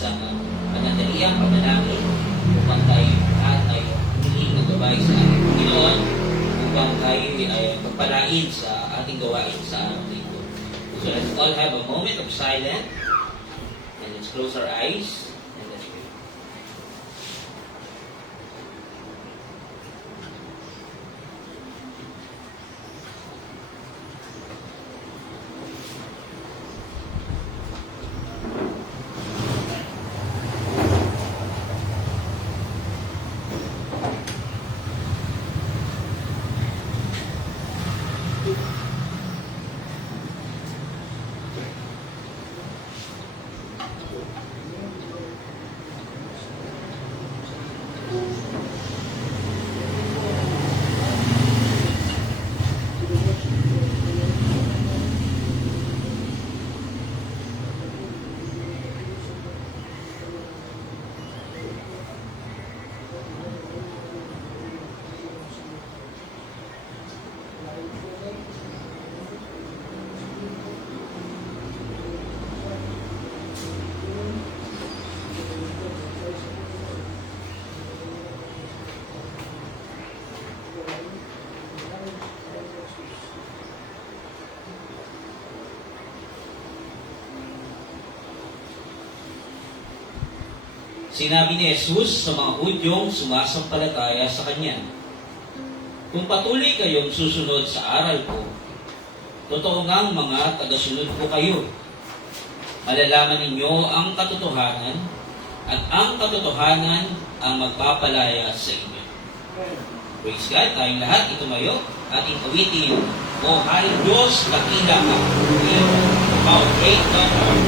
sa panandaliang pamanangin upang tayo lahat ay humingi ng gabay sa ating Panginoon upang tayo ay pagpalain sa ating gawain sa araw na ito. So let's all have a moment of silence and let's close our eyes and let's pray. Sinabi ni Jesus sa mga Hudyong sumasampalataya sa Kanya, "Kung patuloy kayong susunod sa aral ko, totoo ngang mga tagasunod ko kayo. Malalaman ninyo ang katotohanan, at ang katotohanan ang magpapalaya sa inyo." Praise God, tayong lahat itumayo, ating awitin, "O Haring Diyos, dakila ka, how great thou art."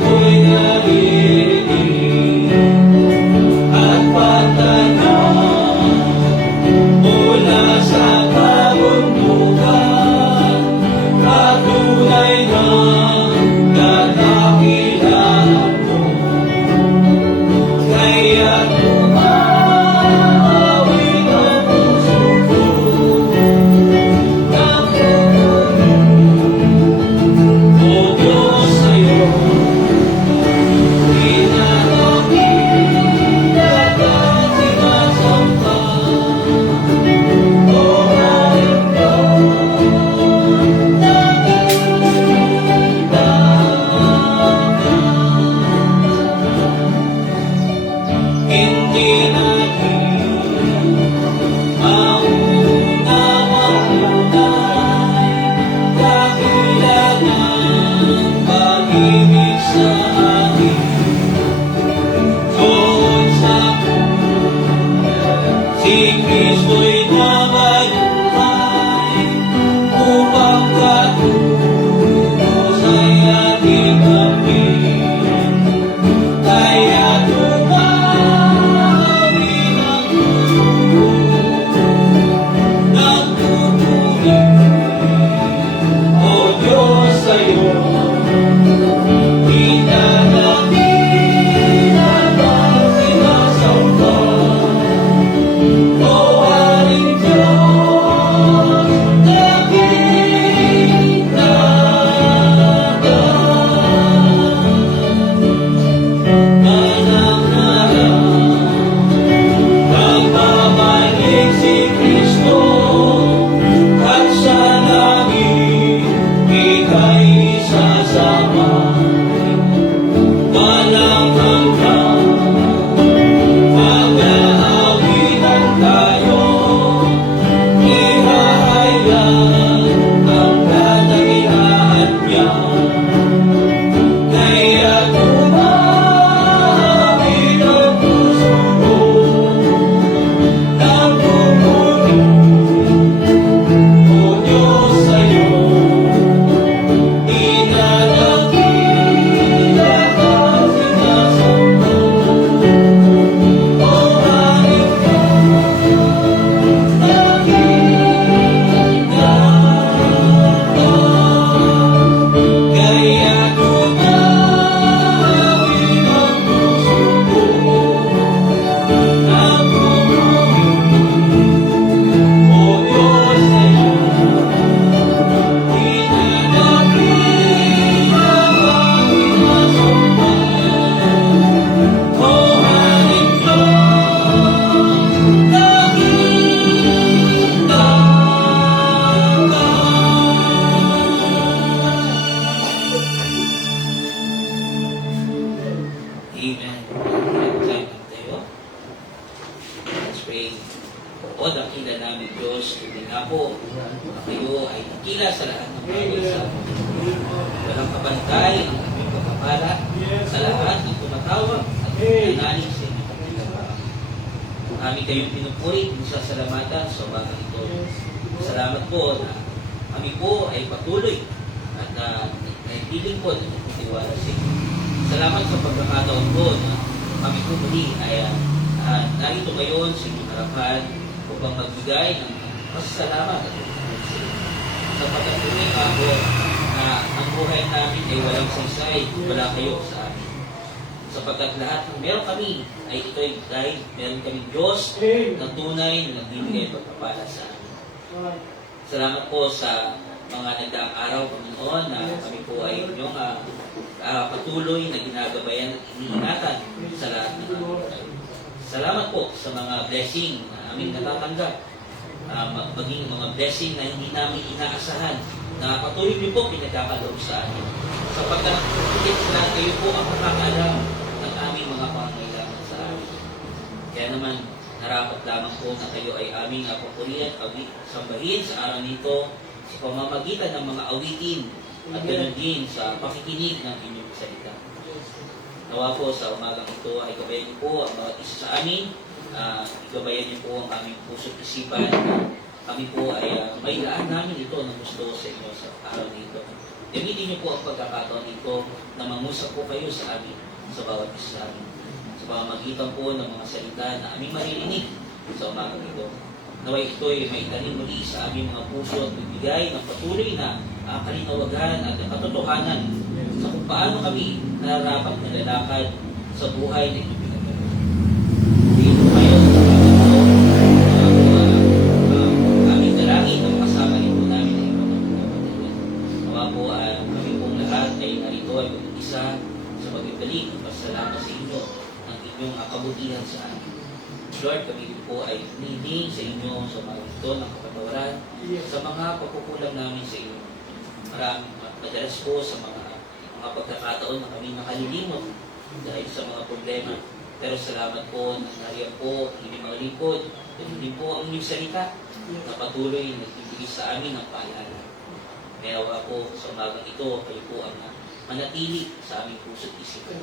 Hoy na dakila sa lahat ng bagay sa walang kabantay ang aming pagpapala sa lahat ng tumatawag at nanalig sa inyong pagpapala. Kami kayong pinupuri, sasalamatan sa umagang ito. Salamat po na kami po ay patuloy at naipiling po at nagtitiwala sa inyo. Salamat sa pagkakataon po na kami po muli ay narito ngayon sa inyong harapan upang magbigay ng pasasalamat at pagkakas sa inyo. Sapagkat tunay ako na ang buhay namin ay walang saysay kung wala kayo sa amin. Sapagkat lahat ng meron kami ay ito ay dahil meron kaming Diyos na tunay na nagbibigay pagpapala sa amin. Salamat po sa mga nagdaang araw, Panginoon, na kami po ay inyong patuloy na ginagabayan at iniingatan sa lahat ng buhay. Salamat po sa mga blessing na aming natatanggap, maging mga blessing na hindi namin inaasahan, na patuloy niyo po pinagkakaloob sa amin. Sapagkat higit sila kayo po ang nakakaalam ng aming mga pangangailangan sa amin. Kaya naman, narapat lamang po na kayo ay aming papurihan, sambahin sa araw nito sa pamamagitan ng mga awitin at ganoon din sa pakikinig ng inyong salita. Nawa po sa umagang ito ay gabayan niyo po ang mga isa sa amin, gabayan niyo po ang aming puso't isipan. Kami po ay mailaan namin ito ng gusto sa inyo sa araw nito. Gamitin niyo po ang pagkakataon nito na mangusap po kayo sa amin, sa bawat isa sa amin. Sa pamamagitan po ng mga salita na aming maririnig sa umagang ito. Naway ito ay maitanin muli sa aming mga puso at bibigay ng patuloy na kalinawagan at katotohanan sa kung paano kami nararapat na lalakad sa buhay na inyong pinagdala. Dito kayo sa aming dalangin ang kasama ito namin na ibang mga kapatid. Nawa po kami pong lahat ay narito ay mag-isa sa pagbibalik ng pasalamat sa inyo ng inyong kabutihan sa amin. Lord, kami po ay hinihiling sa inyo sa mga ito ng kapatawaran sa mga pagkukulang namin sa inyo. Maraming madalas po sa mga pagkakataon na kami nakalilimot dahil sa mga problema. Pero salamat po na nariyan po ang inyong mga lingkod at hindi po ang inyong salita na patuloy na nagbibigay sa amin ng paalala. Nawa po sa umagang ito, kayo po ang manatili sa aming puso't isipan.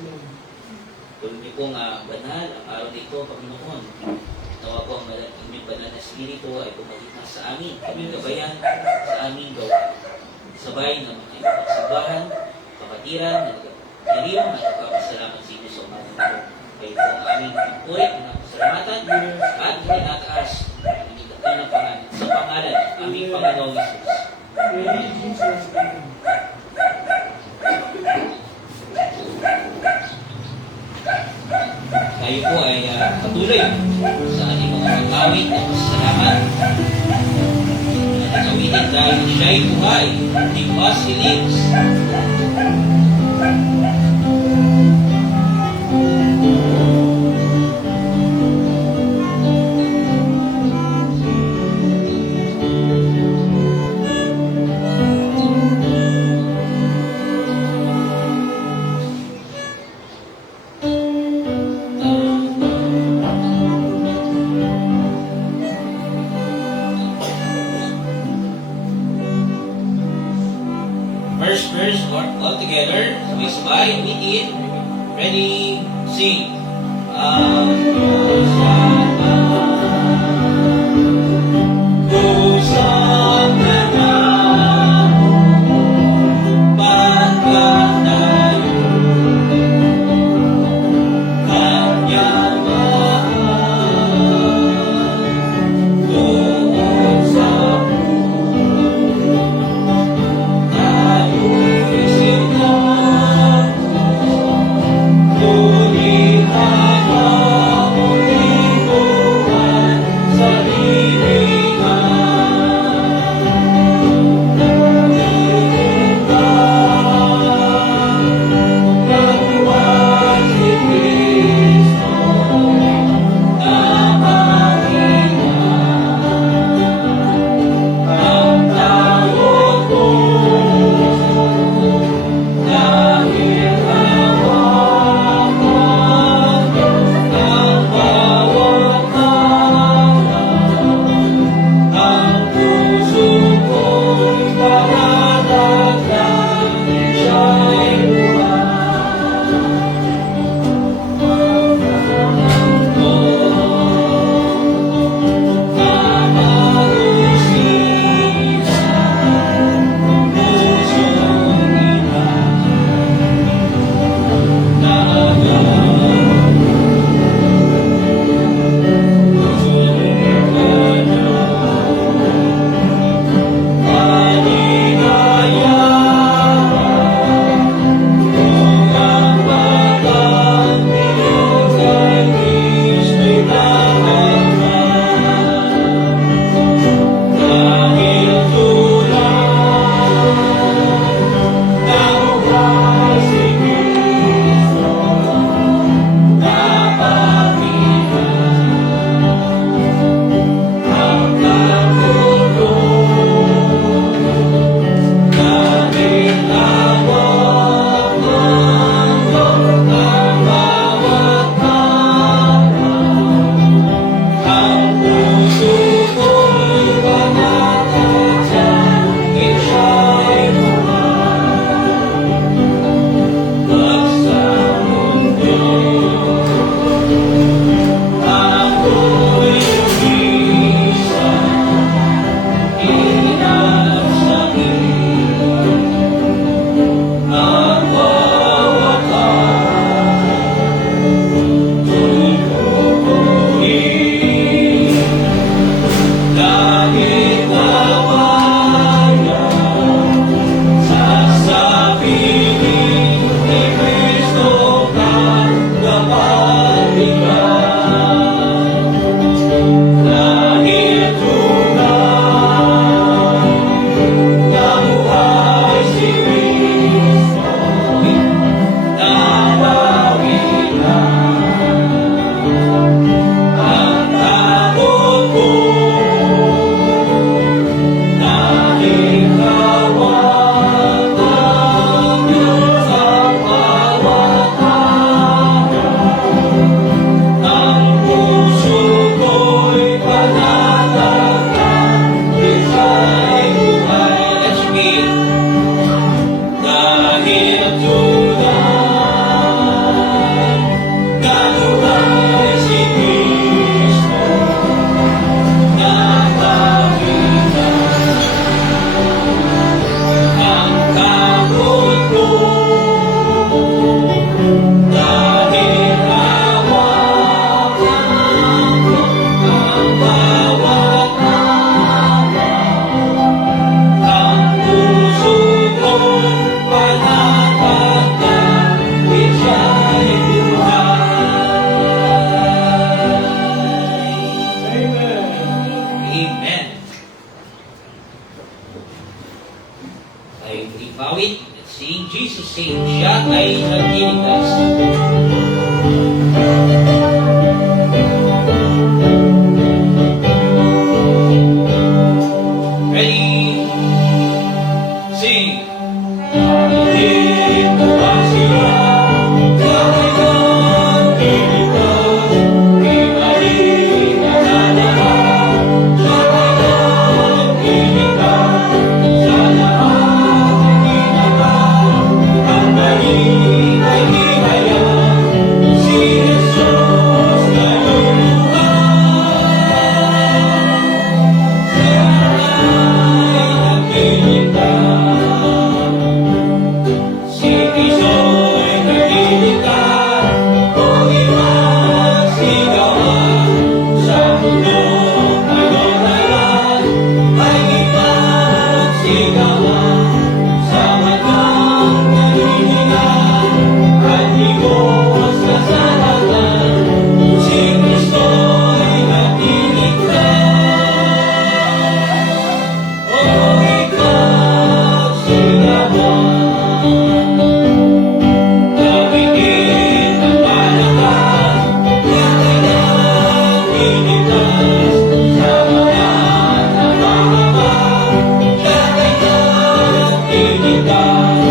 Gawin niyo pong banal ang araw nito, Panginoon. Nawa po ang inyong banal na Espiritu ay pumalit sa amin, kaming gabayan sa aming gawa. Sabay ng mga ipagsabahan, kapatiran, nagariwang at nagpapasalamat sa inyo sa umagang ito. Kayo po ang aming pagpurit, pinapasalamatan at pinataas ang inyong ng pangalan sa pangalan ng aming Panginoong Jesus. Tayo po ay patuloy sa ating mga pag-awit at pasalamat. Nagawitin dahil siya'y buhay, because He lives. First verse, all together, sabay-sabay, ulitin. Ready, sing. Holy, Dahil tunay na buhay si Kristo, napagitan ang takot ko. Dahil hawakan ko ang bawat araw, ang puso kong panatagnan, siya'y buhay. Amen. Tayo ibawit at sing Jesus sing, siya ay nagliligtas. Ready? Sing. Dito ba sila? Kailan iligtas? Ibalik na lahat. Siya kailan iligtas? Sa lahat ay ginawa. Ang balik ay hihaya. Si Jesus ngayon buhay. Siya ay nagliligtas. Si Kristo'y nagliligtas, kung iwan sigawan, sa mundo ngayon na lahat ay ipagsigawan, sa wagang kahilingan at higos kasalatan, si Kristo'y nagliligtas. O ipagsigawan. Gawin ang palakas, siya kailan iligtas. Sa mga napahabag, siya kailan iligtas.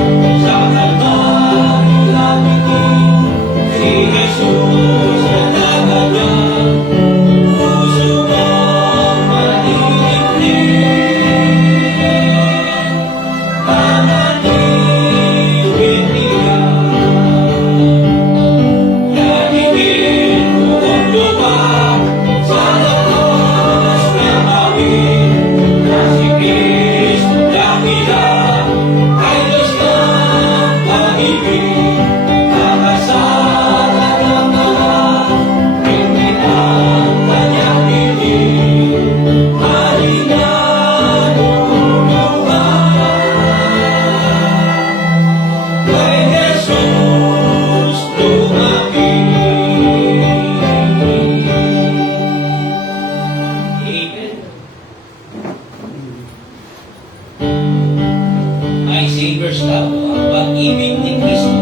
Sa Kalbaryo labitin, si Jesus ang nagagang. Puso mong manilipin, pamanibig niya. Lalingin buong lupa, sa labas na hawin, na si Kristo dakila, ay Diyos ng pag-ibig. Kakasalan ng lahat, hindi ang kanyang piling. Halina't lumuluhan, kay Jesus lumapit. Amen. My Savior's love, ang pag-ibig ni Kristo.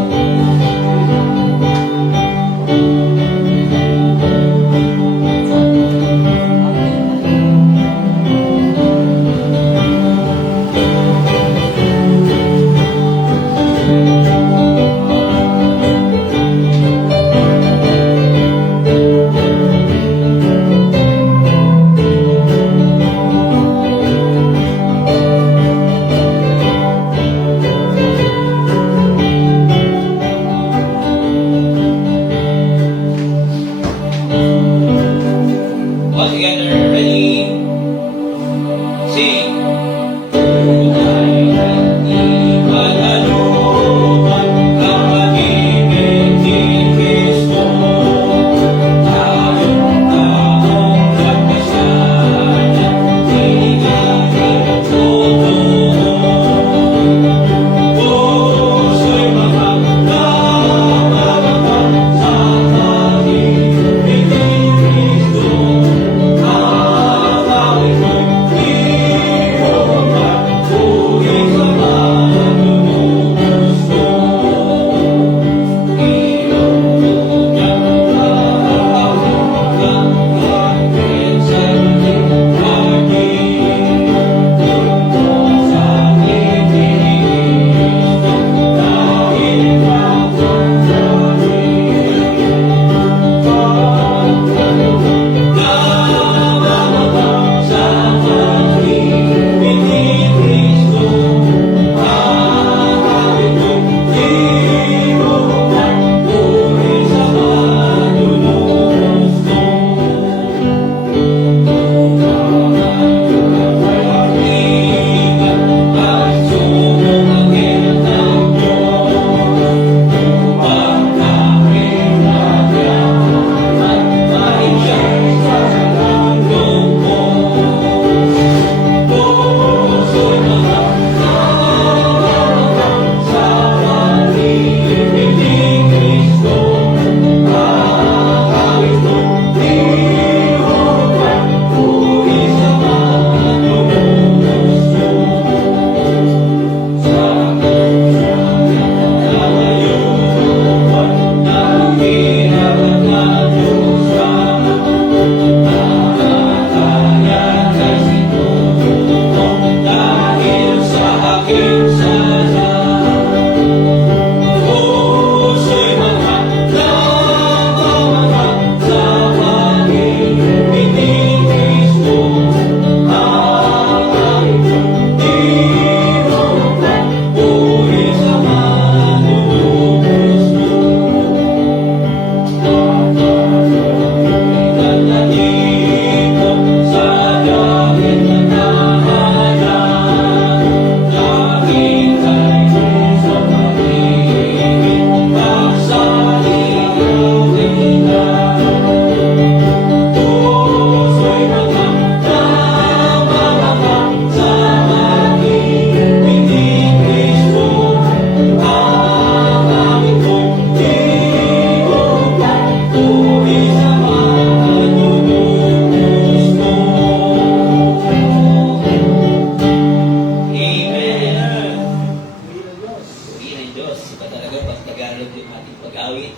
Tagalog yung ating pag-awit.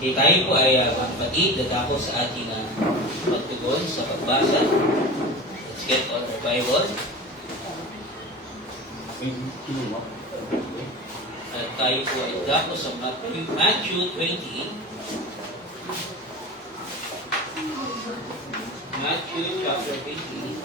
Okay, tayo po ay magpatid at ako sa ating pagtugon sa pagbasa. Let's get on our Bible. At tayo po ay dako sa Matthew 20. Matthew chapter 20.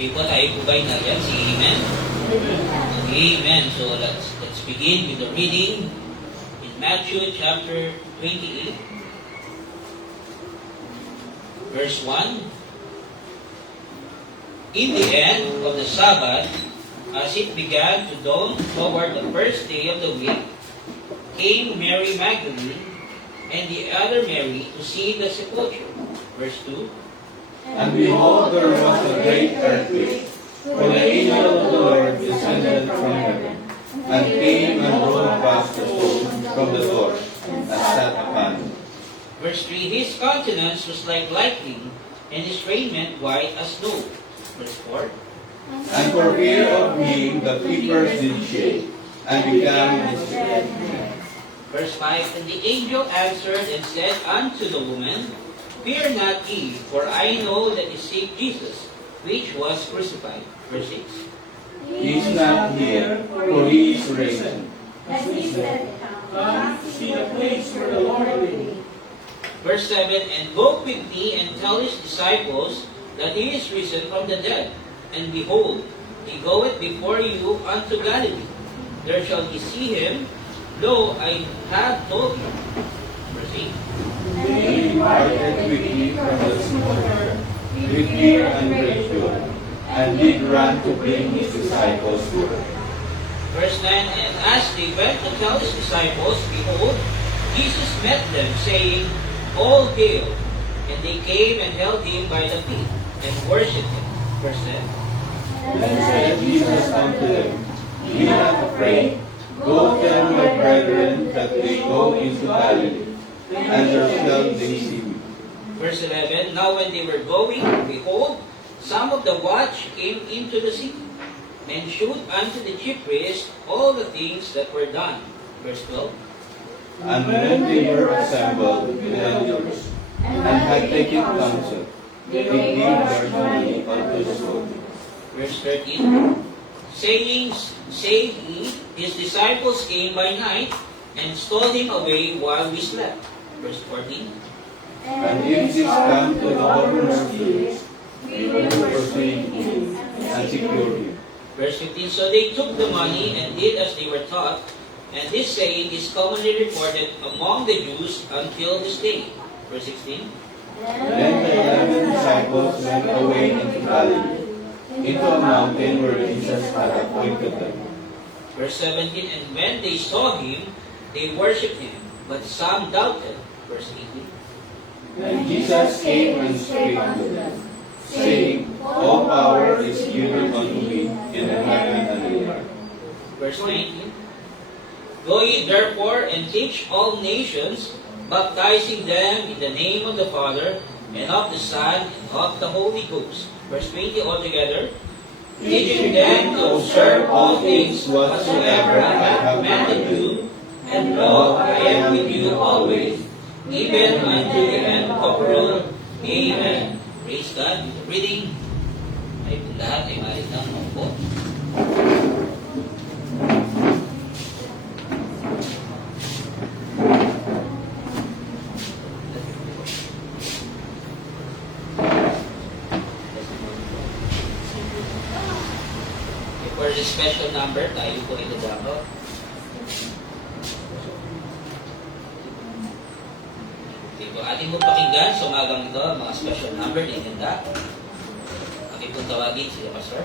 Okay po, tayo po ba'y nariyan? Sige, amen? Amen. So let's begin with the reading in Matthew chapter 28, verse 1. In the end of the Sabbath, as it began to dawn toward the first day of the week, came Mary Magdalene and the other Mary to see the sepulchre. Verse 2. And behold, there was a great earthquake, for the angel of the Lord descended from heaven, and came and rolled back the stone from the door, and sat upon it. Verse 3, his countenance was like lightning, and his raiment white as snow. Verse 4. And for fear of him the keepers did shake, and became dismayed. Verse 5, and the angel answered and said unto the woman, Fear not ye, for I know that ye seek Jesus, which was crucified. Verse 6. He is not here, for he is risen. As he said, come see the place where the Lord lay. Verse 7, and go quickly and tell his disciples that he is risen from the dead. And behold, he goeth before you unto Galilee. There shall ye see him. Lo, I have told you. Verse 8. They departed quickly from the sepulchre, with fear and great joy, and did run to bring his disciples to her. Verse 9, and as they went to tell his disciples, behold, Jesus met them, saying, All hail! And they came and held him by the feet, and worshipped him. Verse 10. Then said Jesus unto them, Be not afraid, go tell my brethren that they go into Galilee, and there shall they see me. Verse 11, now when they were going, behold, some of the watch came into the city, and shewed unto the chief priests all the things that were done. Verse 12. And when they were assembled, the elders, and had taken counsel, they gave their money unto the soldiers. Verse 13, saying, say he, his disciples came by night, and stole him away while we slept. Verse 14. And if this come to the governor's ears, we will persuade him and secure him. Verse 15, so they took the money and did as they were taught, and this saying is commonly reported among the Jews until this day. Verse 16. Then the 11 disciples went away into Galilee, into a mountain where Jesus had appointed them. Verse 17, and when they saw him, they worshipped him, but some doubted. Verse 18. And Jesus came and spake unto them, saying, All power is given unto me in heaven and in earth. Verse 19. Go ye therefore and teach all nations, baptizing them in the name of the Father, and of the Son, and of the Holy Ghost. Verse 20 altogether. Teaching them to observe all things whatsoever I have commanded you, and lo, I am with you always, even unto the end of the world. Amen. Praise God. With the reading, ay po lahat ay maritang maupo. For the special number, tayo po ito dapat. Ito, ating po pakinggan sa umagang ito, mga special number na iganda. Ating po tawagin sila, Pastor.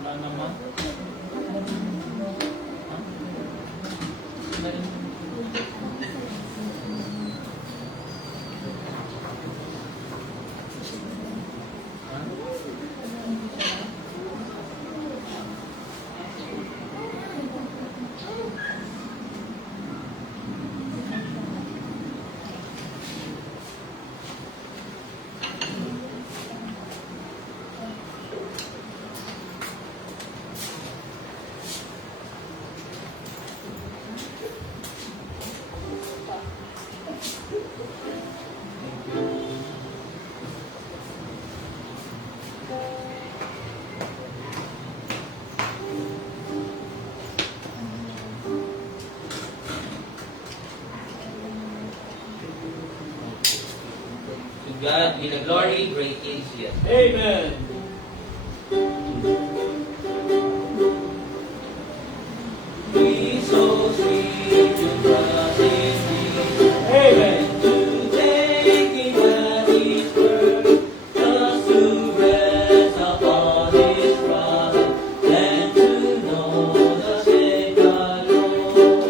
Wala naman. To God be the glory, great things He has done. Amen. Be so sweet to trust in Thee. Amen. To take Him at His word, just to rest upon His promise, and to know the Savior Lord.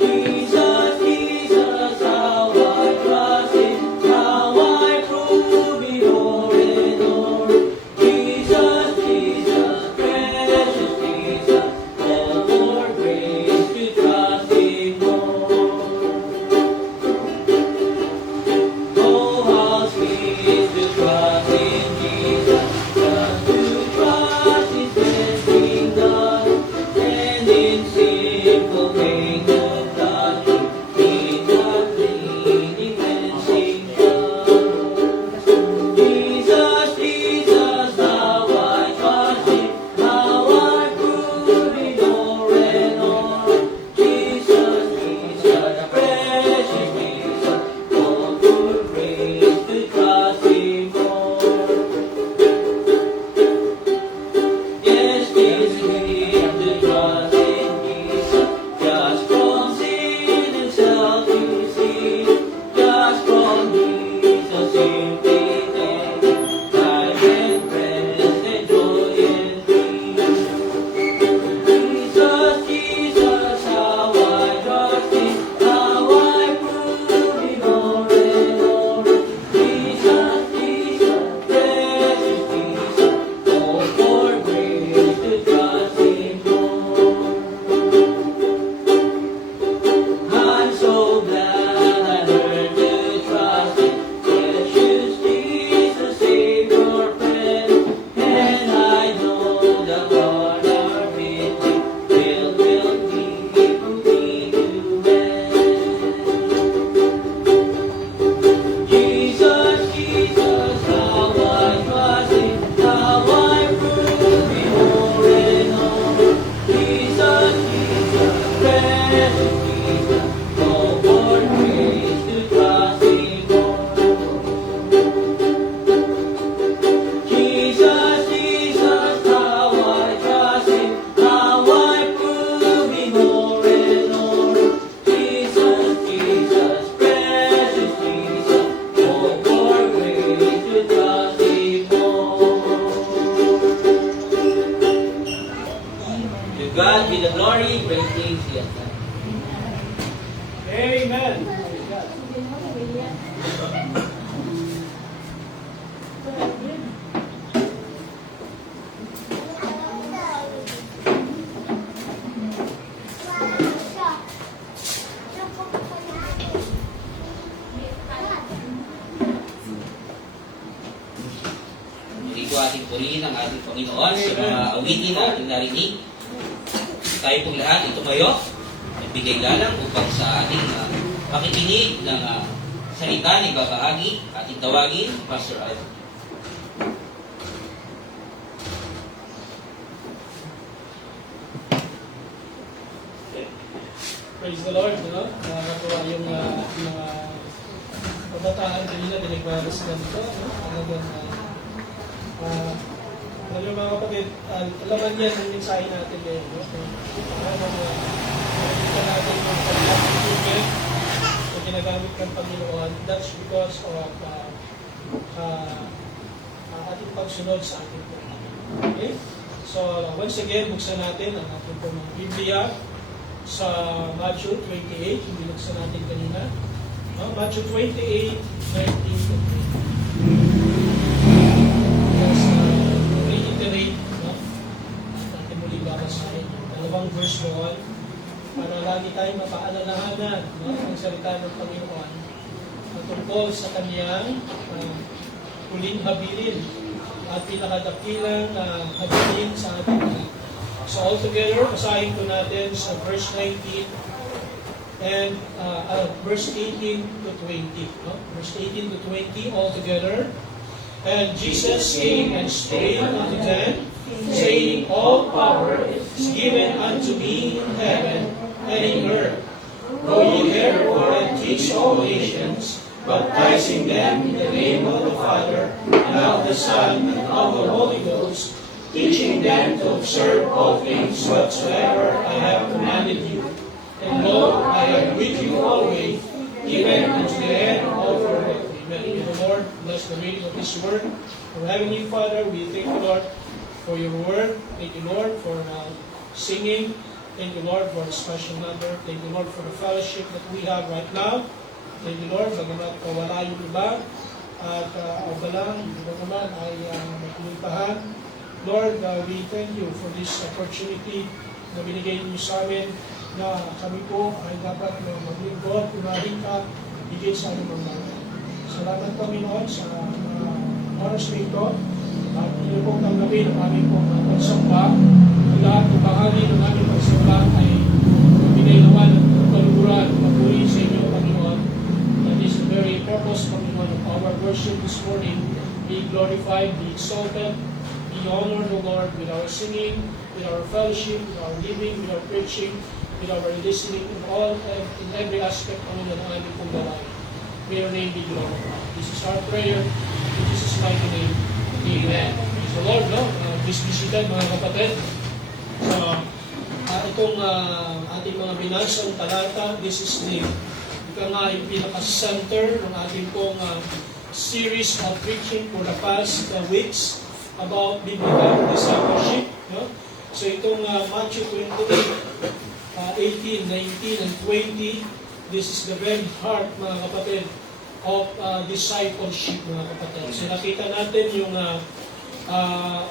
Jesus, Jesus, how I trust Him, how I prove Him more and more. Jesus, Jesus, precious Jesus, all for grace to trust Him more. Oh, how sweet to trust in Jesus, just to trust His blessing God, and in simple faith to trust Him in the cleaning cleansing blood. Jesus, Jesus, how I trust Him, how I prove Him more and more. Jesus, Jesus, precious Jesus, all for grace to trust Him more. Yes, it's sweet to trust in Jesus, just from sin and self to see, just from Jesus simply take, I can rest and joy in peace. Jesus, Jesus, how I trust Him, how I prove Him more and more. Jesus, Jesus, precious Jesus, all for grace to trust Him more. I'm so glad I learned to trust Him, precious Jesus, Savior, friend, and I know the Lord our victory will lead me to end. Jesus, Jesus, how I trust Him, how I prove Him more and more. Jesus, Jesus, precious Jesus, all for grace to trust Him more. Jesus, Jesus, how I trust Him, how I prove Him more and more. Jesus, Jesus, precious Jesus, all for grace to trust Him more. To God be the glory, great things He has done. Amen. Muli po ating purihin ang ating Panginoon sa mga awitin na ating narinig. Tayo pong lahat itumayo, nagbigay galang upang sa ating pakikinig ng salita ni babahagi, ating tawagin, Pastor Ivan. Praise the Lord, no? Nakakatuwa yung mga kabataan kanina, dinigwaras na dito, no? Alam yung mga kapatid, alaman yan ang mensahe natin ngayon, no? Nakikita natin yung pag-improvement na ginagamit ng Panginoon. That's because of ating pagsunod sa ating Panginoon. Okay? So, once again, buksan natin ang ating pong Biblia sa Matthew 28, yung binuksan natin kanina. No? Matthew 28, 19 to 20. Yes, reiterate, no? Natin muli babasahin yung dalawang verse doon para lagi tayong mapaalalahanan, no? Ang salita ng Panginoon tungkol sa kanyang huling habilin at pinakadakilang habilin sa ating lahat. So altogether, basahin ko natin sa verse 19 and verse 18 to 20. No? Verse 18 to 20 altogether. And Jesus came and spake unto them, saying, All power is given unto me in heaven and in earth. Go ye therefore and teach all nations, baptizing them in the name of the Father, and of the Son, and of the Holy Ghost, teaching them to observe all things whatsoever I have commanded you. And lo, I am with you always, even unto the end of the world. Amen. May the Lord bless the reading of His word. Our Heavenly Father, we thank you, Lord, for your word. Thank you, Lord, for singing. Thank you, Lord, for a special number. Thank you, Lord, for the fellowship that we have right now. Thank you, Lord, bagamat kawala yung iba at abala, yung iba naman ay magpuntahan. Lord, we thank you for this opportunity na binigay niyo sa amin na kami po ay dapat maglingkod, unahin ka, bigay sa aming mga bagay. Salamat Panginoon sa oras na ito at iyo pong tanggapin ang aming pong pagsamba. Lahat ng bahagi ng aming pagsamba ay binigay naman ng kaluguran, magpuri sa inyo Panginoon. That is the very purpose, Panginoon, of our worship this morning. Be glorified, be exalted, be honored, O Lord, with our singing, with our fellowship, with our giving, with our preaching, with our listening, in every aspect, Panginoon, ng aming pong gawain. May your name be glorified. This is our prayer. In Jesus' mighty name. Amen. Praise the Lord, no? Bisbisitan, mga kapatid. Itong ating mga binasang talata, this is the ika nga yung pinaka-center ng ating pong series of preaching for the past weeks about biblical discipleship. No? So itong Matthew 28, 18, 19, and 20, this is the very heart, mga kapatid, of discipleship, mga kapatid. So nakita natin yung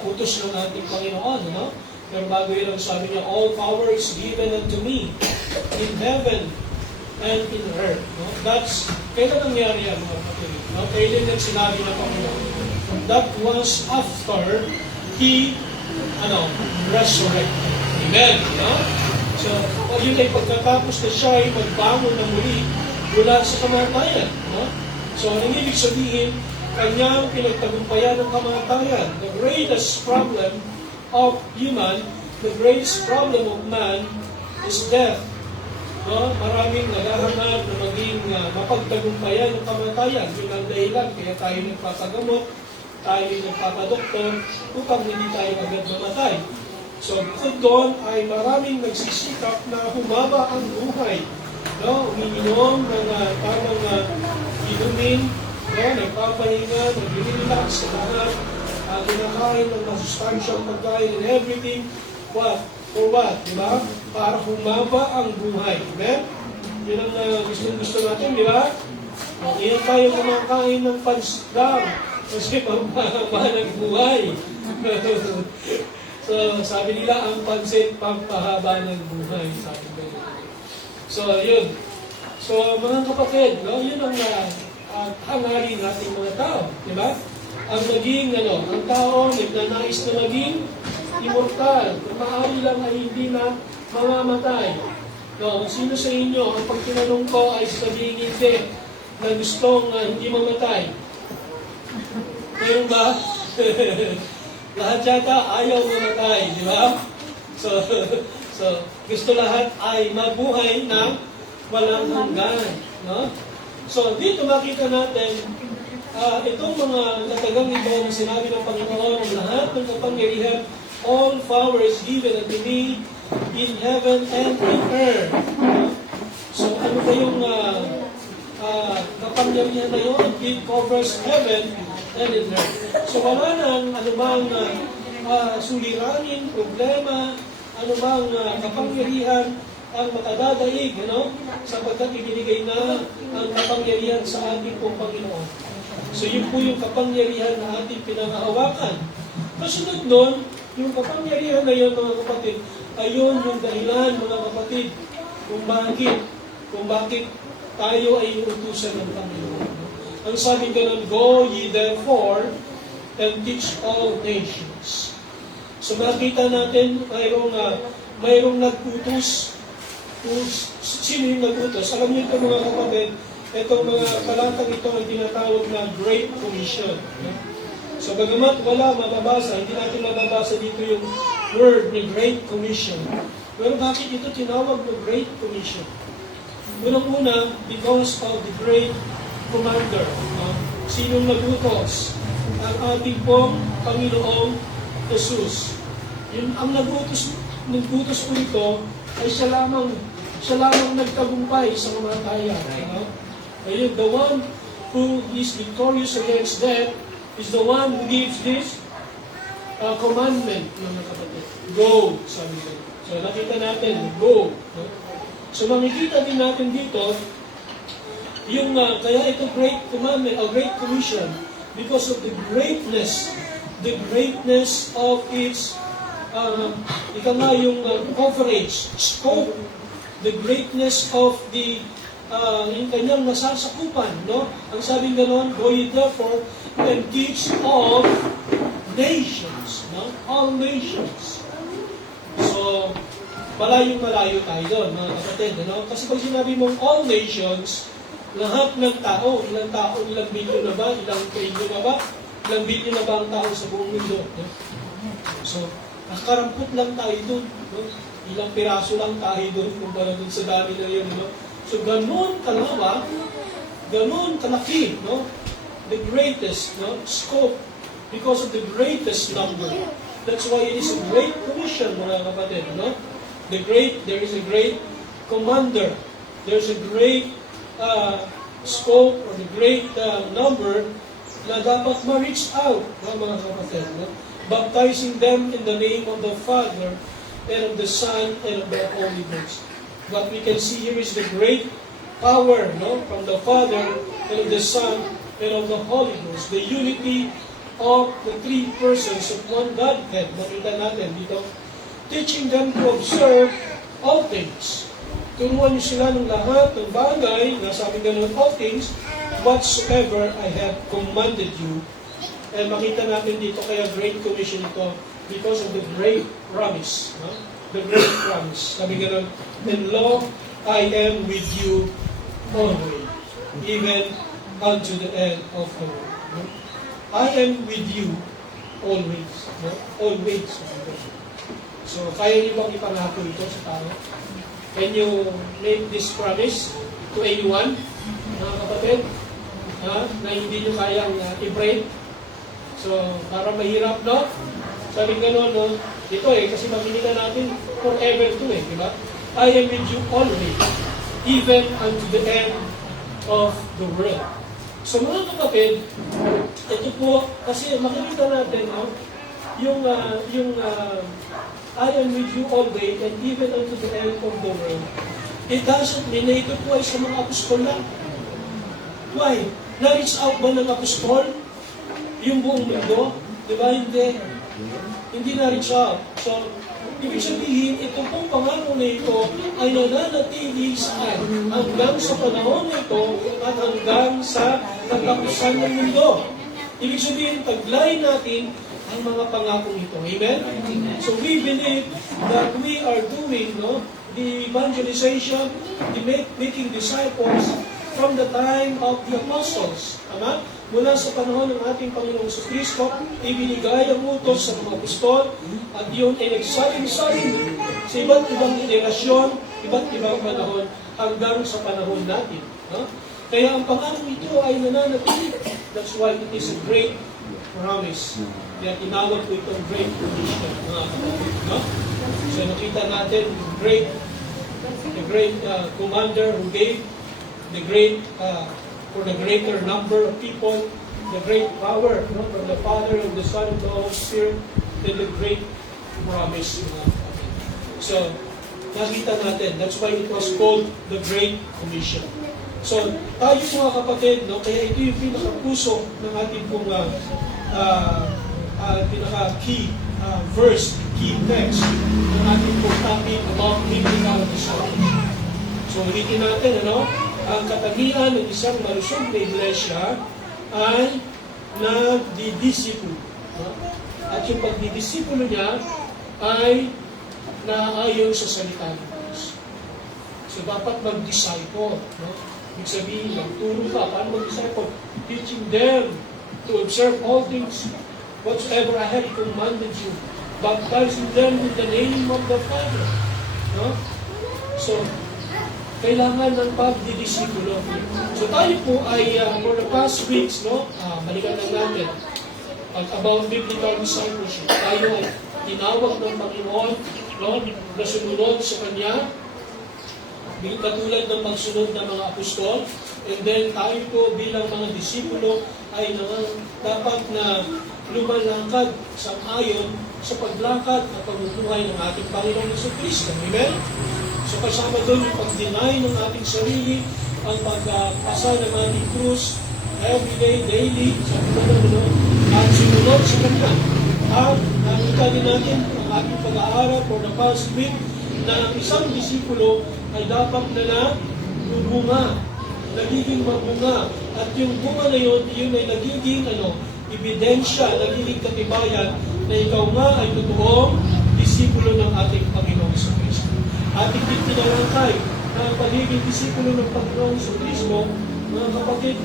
utos ng ating Panginoon, no? Pero bago yun ang sabi niya, all power is given unto me in heaven and in earth. No? That's, kailan nangyari yan, mga kapatid? No? Kailan yung sinabi ng Panginoon? That was after He resurrected. Amen. No? So, yun ay pagkatapos na siya ay magbangon na muli mula sa kamatayan. No? So, ang ibig sabihin, kanyang pinagtagumpayan ng kamatayan. The greatest problem of human, the greatest problem of man is death. No? Maraming naghahanap na maging mapagtagumpayan ng kamatayan. Yun ang dahilan, kaya tayo nagpapagamot, tayo nagpapadoktor, upang hindi tayo agad mamatay. So, bukod doon ay maraming nagsisikap na humaba ang buhay. No? Umiinom ng tamang inumin, no? Nagpapahinga, nag-relax sa lahat, kinakain ng masustansyang pagkain and everything. What? For what? Diba? Para humaba ang buhay. Amen? Yun ang gusto natin, di ba? Iyan tayo kumakain ng pansdam kasi pampahaba ng buhay. So, sabi nila, ang pansit, pampahaba ng buhay. Sabi nila. So, yun. So, mga kapatid, no? Yun ang hangarin nating mga tao. Di ba? Ang maging, ang tao, nagnanais na maging immortal. Kung maaari lang ay hindi na mamamatay. No, sino sa inyo, ang pag tinanong ko ay sabihin hindi, na gustong hindi mamatay? Ngayon ba? Lahat yata ayaw mamatay, di ba? So So, gusto lahat ay mabuhay ng walang hanggan. No? So, dito makita natin, itong mga natagang ito na sinabi ng Panginoon, ang lahat ng kapangyarihan, all power is given unto me in heaven and in earth. So, ano ba yung kapangyarihan na yun? It covers heaven and in earth. So, wala nang anumang suliranin, problema, anumang kapangyarihan ang makadadaig, sapagkat ibinigay na ang kapangyarihan sa ating pong Panginoon. So, yun po yung kapangyarihan na ating pinangahawakan. Kasunod nun, yung kapangyarihan na yun, mga kapatid, ayun yung dahilan, mga kapatid, kung bakit tayo ay utusan ng Panginoon. Ang sabi ganun, go ye therefore and teach all nations. So makita natin, mayroong nag-utos. Sino yung nag-utos? Alam niyo ito mga kapatid, itong mga palatang ito ay tinatawag na Great Commission. So bagamat wala mababasa, hindi natin mababasa dito yung word ni Great Commission. Pero bakit ito tinawag na Great Commission? Unang-una, because of the great commander. Sinong nagutos? Ang ating pong Panginoong Jesus. Yung ang nagutos po ito ay siya lamang nagtagumpay sa kamatayan. Ayun, the one who is victorious against death is the one who gives this commandment, mga kapatid. Go, sabi ko. So nakita natin, go. So makikita din natin dito, yung kaya ito great commandment, or great commission, because of the greatness of its, yung coverage, scope, the greatness of the, yung kanyang nasasakupan, no? Ang sabi gano'n, go ye therefore and teach all nations, no? All nations. So, malayo-malayo tayo doon, mga kapatid, no? Kasi pag sinabi mong all nations, lahat ng tao, ilang bilyon na ba, ilang trilyon na ba, ilang bilyon na ba ang tao sa buong mundo, no? So, nakarampot lang tayo doon, no? Ilang piraso lang tayo doon, kumpara doon sa dami na yun, no? So, ganun kalawak, ganun kalaki, no? The greatest, no? Scope, because of the greatest number. That's why it is a great commission, mga kapatid, no? There is a great commander. There's a great scope or the great number na dapat ma-reach out, mga kapatid, no? Baptizing them in the name of the Father and of the Son and of the Holy Ghost. What we can see here is the great power, no, from the Father and of the Son and of the Holy Ghost. The unity of the three persons of one Godhead. Nakita natin dito. Teaching them to observe all things. Turuan niyo sila ng lahat ng bagay, na sabi ganun, all things, whatsoever I have commanded you. And makita natin dito kaya Great Commission ito because of the great promise. No? The great promise. Sabi ganun, and lo, I am with you always, even unto the end of the world. No? I am with you always. No? Always. So, kaya niyo bang ipangako ito sa tao? Can you make this promise to anyone, mga kapatid, na hindi niyo kayang i-break? So, para mahirap, no? Sabi gano'n, no? Ito kasi mamili na natin forever ito di ba? I am with you always, even unto the end of the world. So, mga kapatid, ito po, kasi makikita natin, no? Yung I am with you always and even unto the end of the world. It doesn't mean na ito po ay sa mga apostol lang. Why? Na-reach out ba ng apostol yung buong mundo? Di ba? Hindi. Hindi na-reach out. So, ibig sabihin, ito pong pangako na ito ay nananatili saan? Hanggang sa panahon na ito at hanggang sa katapusan ng mundo. Ibig sabihin, taglay natin ang mga pangakong ito. Amen? So we believe that we are doing the evangelization, the making disciples from the time of the apostles. Tama? Mula sa panahon ng ating Panginoong Kristo, ibinigay ang utos sa mga apostol at yun ay nagsalin-salin sa iba't ibang henerasyon, iba't ibang panahon hanggang sa panahon natin. No? Kaya ang pangalan ito ay nananatili. That's why it is a great promise. Kaya tinawag ko itong great commission, mga kapatid. No? So nakita natin the great commander who gave the great for the greater number of people, the great power, no, from the Father and the Son and the Holy Spirit, and the great promise. So, nakita natin, that's why it was called the Great Commission. So, tayo mga kapatid, no, kaya ito yung pinaka-puso ng ating pong pinaka-key verse, key text ng ating pong topic about biblical discipleship. So, ulitin natin, ano? Ang katangian ng isang malusog na iglesia ay nagdidisipulo. No? At yung pagdidisipulo niya ay naaayon sa salita ng Diyos. So, dapat mag-disciple. No? Ibig sabihin, magturo ka. Paano mag-disciple? Teaching them to observe all things whatsoever I have commanded you. Baptizing them in the name of the Father. No? So, kailangan ng pagdidisipulo. So tayo po ay for the past weeks, no, balikan lang natin about biblical discipleship. Tayo ay tinawag ng Panginoon, no, na sumunod sa Kanya, katulad ng pagsunod ng mga apostol. And then tayo po bilang mga disipulo ay dapat na lumalakad sa ayon sa paglakad at pamumuhay ng ating Panginoong Jesucristo. Amen? So kasama doon yung pag-deny ng ating sarili, ang pagpasa ng ating krus, everyday, daily, at sumunod sa Kanya. At nakita din natin ang ating pag-aaral for the past week na ang isang disipulo ay dapat na bubunga, nagiging mabunga. At yung bunga na yun ay nagiging ebidensya, nagiging katibayan na ikaw nga ay totoong disipulo ng ating Panginoong Jesucristo. Ating pinalangkay na ang pagiging disipulo ng Panginoong Jesucristo, mga kapatid,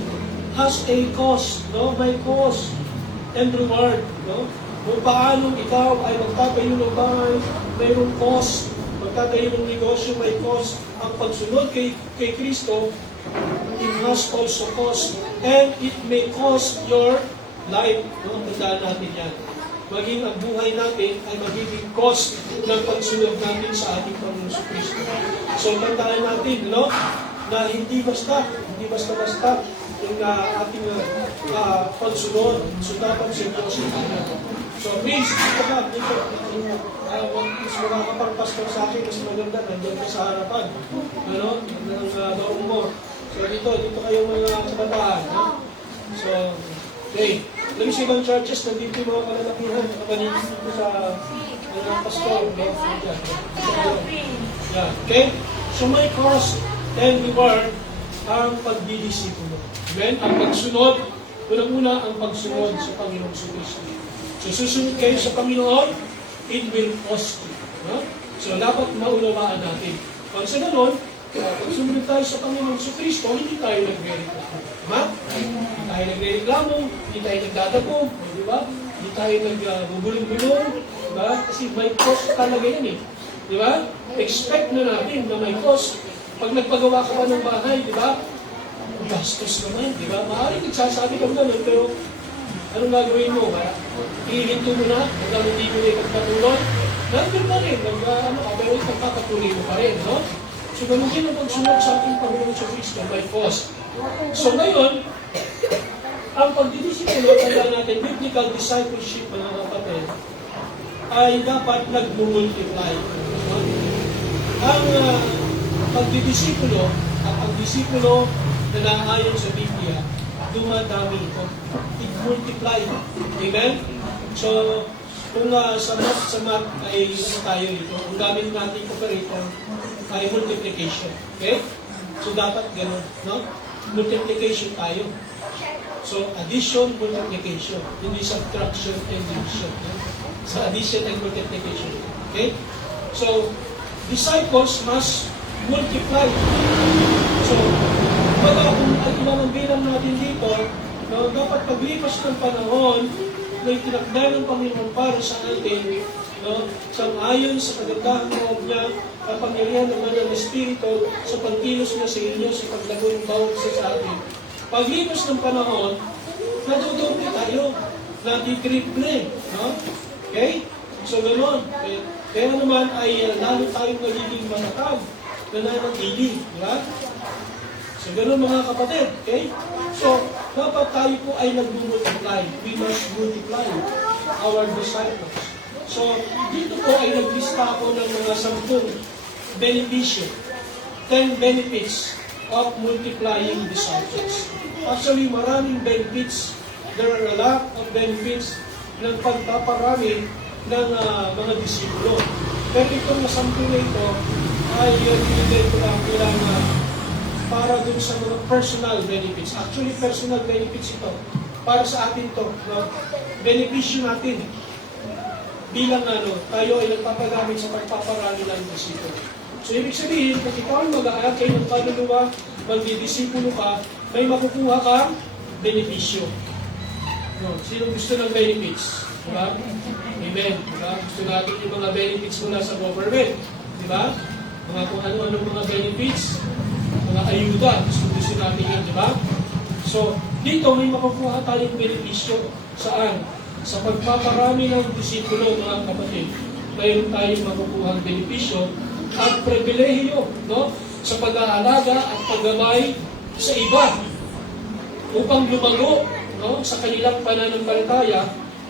has a cost, no? May cost and reward, no? Kung paano ikaw ay magtatayo ng bahay, mayroong cost. Magtatayo ng negosyo, may cost. Ang pagsunod kay Kristo, it has also cost. And it may cost your life. No? Tandaan natin yan. Maging ang buhay natin ay magiging cost ng pagsunod natin sa ating Panginoon Jesucristo. So, tandaan natin, no? Na hindi basta yung ating pagsunod. So, dapat siya Diyos natin. So, please, please makakapagpastor sa akin, mas maganda, nandiyan ka sa harapan. Ano? Ng baong mo. So, dito kayong mga kabataan. No? So, okay. Alam sa ibang churches, nandito yung mga kalalakihan, nakapanigin dito sa pastor. No? Yeah. Okay? So, may cost and reward ang pagdidisipulo. Amen? Ang pagsunod, unang-una ang pagsunod sa Panginoong Jesucristo. So, susunod kayo sa Panginoon, it will cost you. No? So, dapat maunawaan natin. Pag sa ganon, pag sumunod tayo sa Panginoong Jesucristo, hindi tayo nagre-reklamo. Diba? Hindi tayo nagre-reklamo, hindi tayo nagdadapog, di ba? Hindi tayo nagbubulong-bulong, diba? Kasi may cost talaga yan eh. Di ba? Expect na natin na may cost. Pag nagpagawa ka pa ng bahay, di ba? Gastos naman, di ba? Maaaring nagsasabi ka naman, pero anong gagawin mo? Ihinto mo na, hanggang hindi mo na ipagpatuloy. Nandun pa rin, pero ipagpapatuloy mo pa rin, no? So, ganun din ang pagsunod sa ating Panginoon sa Kristo by cost. So, ngayon, ang pagdidisipulo, tanda natin, biblical discipleship, mga kapatid, ay dapat nag-multiply. Ang pagdidisipulo at ang disipulo na naayon sa Biblia, dumadami ito. It multiply. Amen? So, kung sa math ay tayo ito, ang gamit natin operator ay multiplication. Okay? So, dapat ganun. No? Multiplication tayo. So, addition, multiplication. Hindi subtraction and division. No? So, addition and multiplication. Okay? So, disciples must multiply. So, Kumbaga, kung ang ilang natin dito, no, dapat paglipas ng panahon, may tinakda ng Panginoon para sa atin, no, sang-ayon sa kagandahang loob niya, kapangyarihan naman ng Espiritu, sa pagkilos niya sa inyo, sa paglago ng bawat isa sa atin. Paglipas ng panahon, nadudumi tayo, natitriple, no? Okay? So, gano'n. Kaya naman ay lalo tayong nagiging matatag, nananatili, di ba? So, gano'n mga kapatid, okay? So, dapat tayo po ay nag-multiply. We must multiply our disciples. So, dito po ay naglista ako ng mga 10 benepisyo, 10 benefits of multiplying disciples. Actually, maraming benefits. There are a lot of benefits ng pagpaparami ng mga disipulo. Pero itong 10 na ito ay binigay ko lang para dun sa mga personal benefits. Actually, personal benefits ito. Para sa atin to. No? Benepisyo natin. Bilang tayo ay nagpapagamit sa pagpaparami ng disipulo. So, ibig sabihin, kung ikaw ay mag-aakay ng kaluluwa, magdidisipulo ka, may makukuha kang benepisyo. No? Sino gusto ng benefits? Diba? Amen. Diba? Gusto natin yung mga benefits mula sa government. Diba? Mga kung ano-ano mga benefits, mga ayuda. Gusto natin yan, diba? So, dito may makukuha tayong benepisyo. Saan? Sa pagpaparami ng disipulo, mga kapatid. Mayroon tayong makukuha ang benepisyo at pribilehiyo, no? Sa pag-aalaga at paggamay sa iba upang lumago, no? Sa kanilang pananampalataya.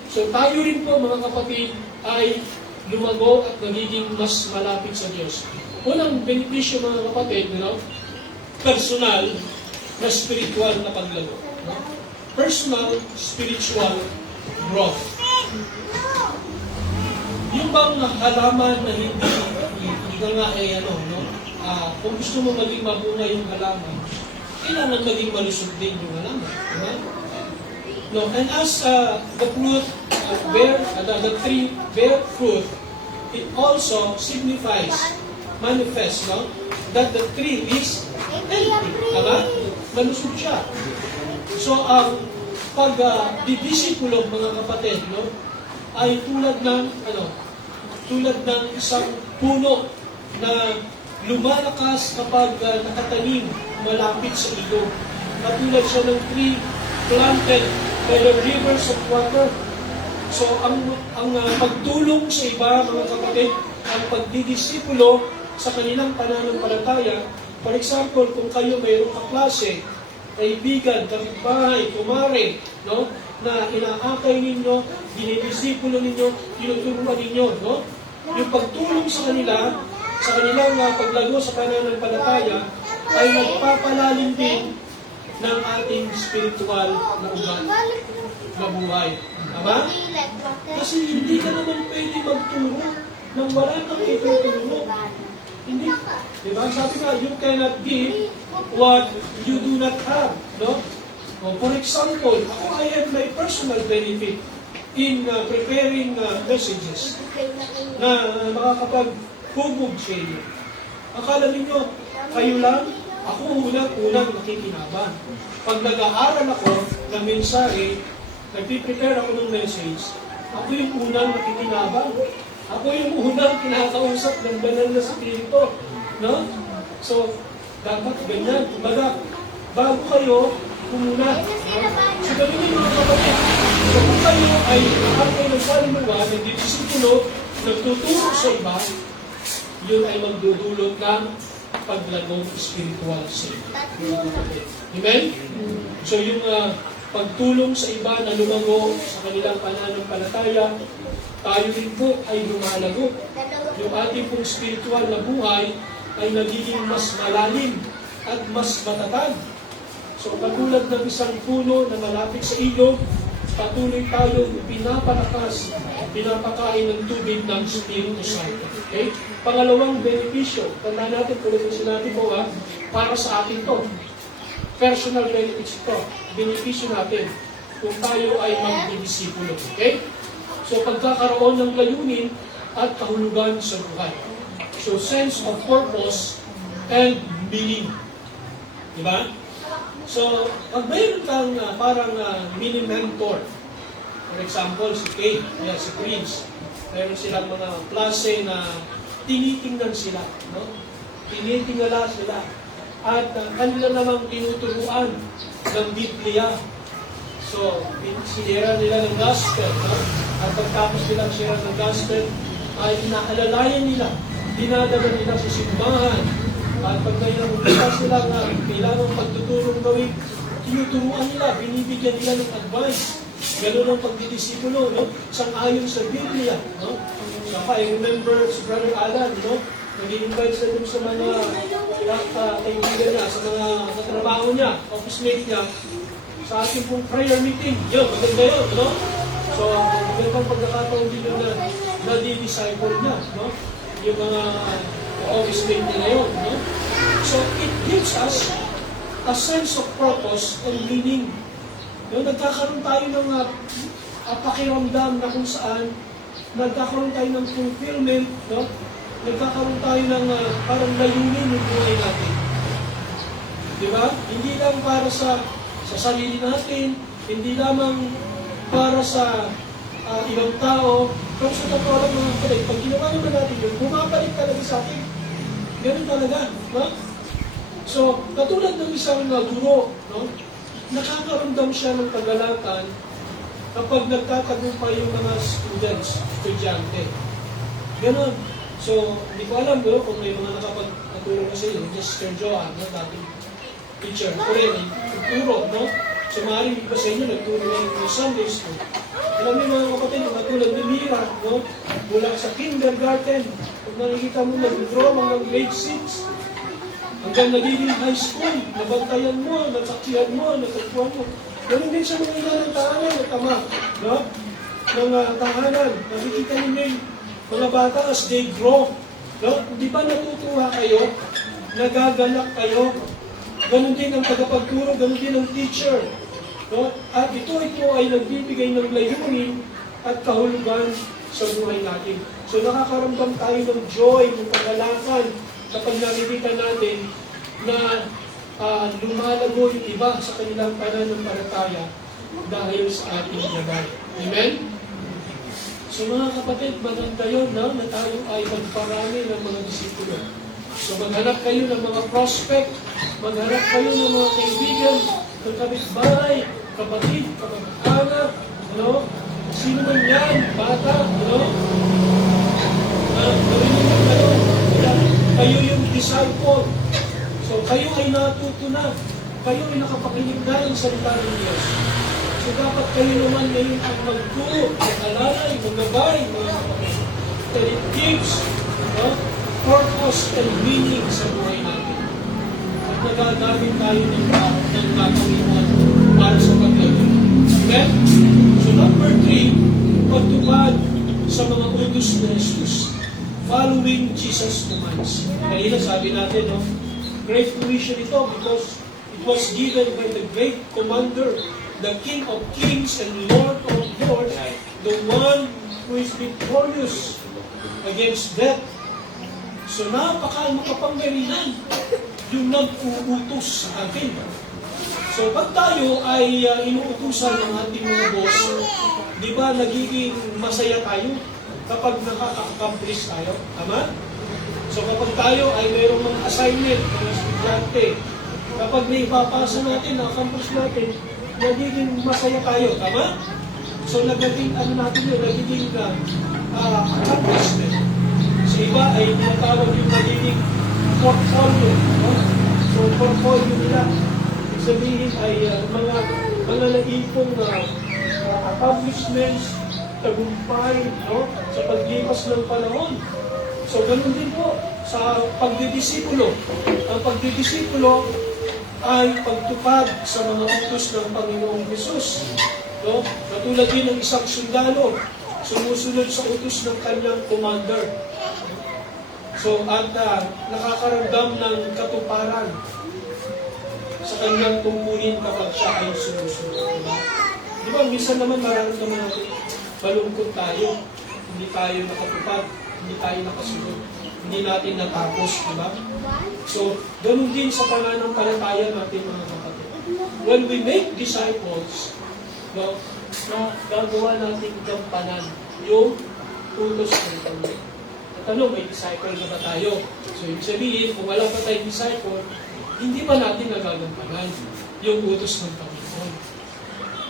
So tayo rin po mga kapatid ay lumago at nagiging mas malapit sa Diyos. Unang benepisyo mga kapatid, no? Personal na spiritual na paglago. No? Personal spiritual growth. Yung bang halaman na hindi ka nga kung gusto mo maging mabunga yung halaman, kailangan maging malusog din yung halaman. Diba? No, and as the fruit the tree bear fruit, it also signifies, manifests, no, that the tree is healthy. Tama? Malusog siya. So, pag-didisipulo, mga kapatid, no, ay tulad ng isang puno na lumalakas kapag nakatanim malapit sa ilog. Katulad siya ng tree planted by the rivers of water. So, ang pagtulong sa iba, mga kapatid, ang pagdidisipulo sa kanilang pananampalataya. For example, kung kayo mayroong kaklase, kaibigan, kapitbahay, kumare, no, na inaakay ninyo, dinidisipulo ninyo, tinuturuan ninyo, no? Yung pagtulong sa kanila, sa kanilang paglago sa pananampalataya, ay nagpapalalim din ng ating spiritual na ugat na buhay. Tama? Kasi hindi ka naman pwede magturo nang wala kang ituturo. Hindi. Diba? Sabi nga, you cannot give what you do not have. No? For example, ako, I have my personal benefit in preparing messages na makakapag-hubog sa inyo. Akala ninyo, kayo lang, ako unang nakikinabang. Pag nag-aaral ako ng mensahe, nagpiprepare ako ng message, ako yung unang nakikinabang. Ako yung unang kinakausap ng banal na spirito. No? So, dapat ganyan. Kumbaga, bago kayo, kumuna. So, ganun yung mga kapatid. So, kung kayo ay nakakay ng kaluluwa, nagdidisipulo, nagtuturo sa iba, yun ay magdudulot ng paglagong spiritual sa iba. Amen? So, yung pagtulong sa iba na lumago sa kanilang pananampalataya, tayo rin po ay lumalago. Yung ating pong spiritual na buhay ay nagiging mas malalim at mas matatag. So, katulad ng isang puno na malapit sa ilog, patuloy tayong pinapalakas, pinapakain ng tubig ng Espiritu Santo. Okay? Pangalawang benepisyo, tandaan natin, tulad ng sinabi ko, para sa atin to. Personal benefits ito. Benepisyo natin kung tayo ay magdidisipulo. Okay? So, pagkakaroon ng layunin at kahulugan sa buhay. So, sense of purpose and meaning. Diba? So, pag mayroon kang parang mini mentor, for example, si Kate, yan, si Prince, mayroon silang mga klase na tinitingnan sila, no? Tinitingala sila. At kanila namang tinuturuan ng Biblia. So, sinira nila ng gospel, no? At pagtapos nilang sinira ng gospel, ay inaalalayan nila, dinadagan nila sa simbahan. At pag mayroong sila na kailangan pagtuturong gawin, tinuturuan nila, binibigyan nila ng advice. Ganun ang pagdidisipulo, no? Sang-ayon sa Biblia, no? Saka, I remember si Brother Alan, no? Nag-invite sa dun sa mga kaibigan niya, sa mga katrabaho niya, office mate niya, sa ating pong prayer meeting. Yun, maganda yun, no? So, magandang pagkakataon din yun na nadi-disciple niya, no? Yung mga office mate niya ngayon, no? So, it gives us a sense of purpose and meaning. No? Nagkakaroon tayo ng pakiramdam na kung saan nagkakaroon tayo ng fulfillment, no? Nagkakaroon tayo ng parang layunin ng buhay natin. Di ba? Hindi lang para sa sarili natin, hindi lamang para sa ibang tao, pero sa totoo lang mga kapatid, pag ginawa naman natin yun, bumabalik talaga sa atin. Ganun talaga. No? So, katulad ng isang guro, no? Nakakaramdam siya ng kagalakan kapag nagtatagumpay yung mga estudyante. Ganun. So, hindi ko alam kung may mga nakapagtulong na sa iyo, just Sir Joan, no? Dating teacher. Ako rin, nagturo, no? So, maaaring iba sa inyo, nagturo ng Sunday school. Alam niyo mga kapatid, mga tulad ni Mira, no? Mula sa kindergarten, pag nakikita mo, nag-draw hanggang grade 6, hanggang nagiging high school, nabantayan mo, nasaksihan mo, natagpuan mo. Ganun din sa mga ina ng tahanan at ama, no? Mga tahanan, nakikita ninyo yung mga bata as they grow. No? Di ba natutuwa kayo? Nagagalak kayo? Ganun din ang tagapagturo, ganun din ang teacher. No? At ito ay nagbibigay ng layunin at kahulugan sa buhay natin. So nakakaramdam tayo ng joy, ng kagalakan kapag nakikita natin na lumalago yung iba sa kanilang pananampalataya dahil sa ating gabay. Amen? So mga kapatid, maganda yun na tayo ay magparami ng mga disipulo. So maghanap kayo ng mga prospect, maghanap kayo ng mga kaibigan, ng kapitbahay, kapatid, kapag-anak, no? Sino man yan, bata, no? Kayo yung disciple. So kayo ay natuto na. Kayo ay nakapakinig na ng salita ng Diyos. So dapat kayo naman ngayon ang magturo, mag-alalay, mag-gabay, mga kapatid. That it gives, no, purpose and meaning sa buhay natin. At nagagamit tayo ng gagawin para sa paglago. Amen? So number 3, pagtupad sa mga utos ni Jesus. Following Jesus' commands. Kanina sabi natin, no, Great Commission ito because it was given by the great commander, the King of Kings and Lord of Lords, the one who is victorious against death. So makapangyarihan yung nag-uutos sa atin. So pag tayo ay inuutusan ng ating mga boss, di ba nagiging masaya tayo kapag nakaka-accomplish tayo? Tama? So kapag tayo ay mayroong mga assignment, mga estudyante, kapag naipapasa natin, na-accomplish natin, nagiging masaya tayo, tama? So nagiging, nagiging accomplishment. Sa iba ay tinatawag yung nagiging portfolio. No? So portfolio nila, sabihin ay mga naipong accomplishments, tagumpay, no? Sa paglipas ng panahon. So ganun din po sa pagdidisipulo. Ang pagdidisipulo ay pagtupad sa mga utos ng Panginoong Hesus. No? Katulad din ng isang sundalo, sumusunod sa utos ng kanyang commander. So, at nakakaramdam ng katuparan sa kanyang tungkulin kapag siya ay sumusunod. Diba? Di ba, minsan naman mararamdaman natin, malungkot tayo, hindi tayo nakatupad, hindi tayo nakasunod, hindi natin natapos, diba? So, ganun din sa pananampalataya natin mga kapatid. when we make disciples, no, na gagawa natin gampanan yung utos ng Panginoon. At ano, may disciple na ba tayo? So, ibig sabihin, kung wala pa tayong disciple, hindi pa natin nagagampanan yung utos ng Panginoon.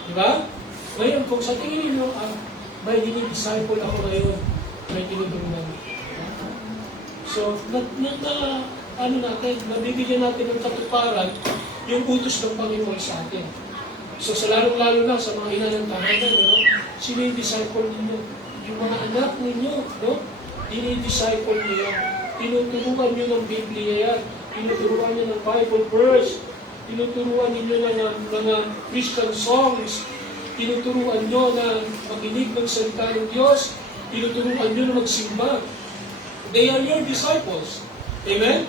Di ba? Ngayon, kung sa tingin nyo, may disciple ako ngayon, may tinutulungan. So, nabibigyan natin ng katuparan yung utos ng Panginoon sa atin. So, sa lalong-lalo na sa mga ina ng tahanan, sino yung disciple ninyo? Yung mga anak ninyo, no? Dinidisciple niyo yan. Tinuturuan niyo ng Biblia yan. Tinuturuan niyo ng Bible verse. Tinuturuan niyo ng mga Christian songs. Tinuturuan niyo na makinig ng salita ng Diyos. Tinuturuan niyo na magsimba. They are your disciples. Amen?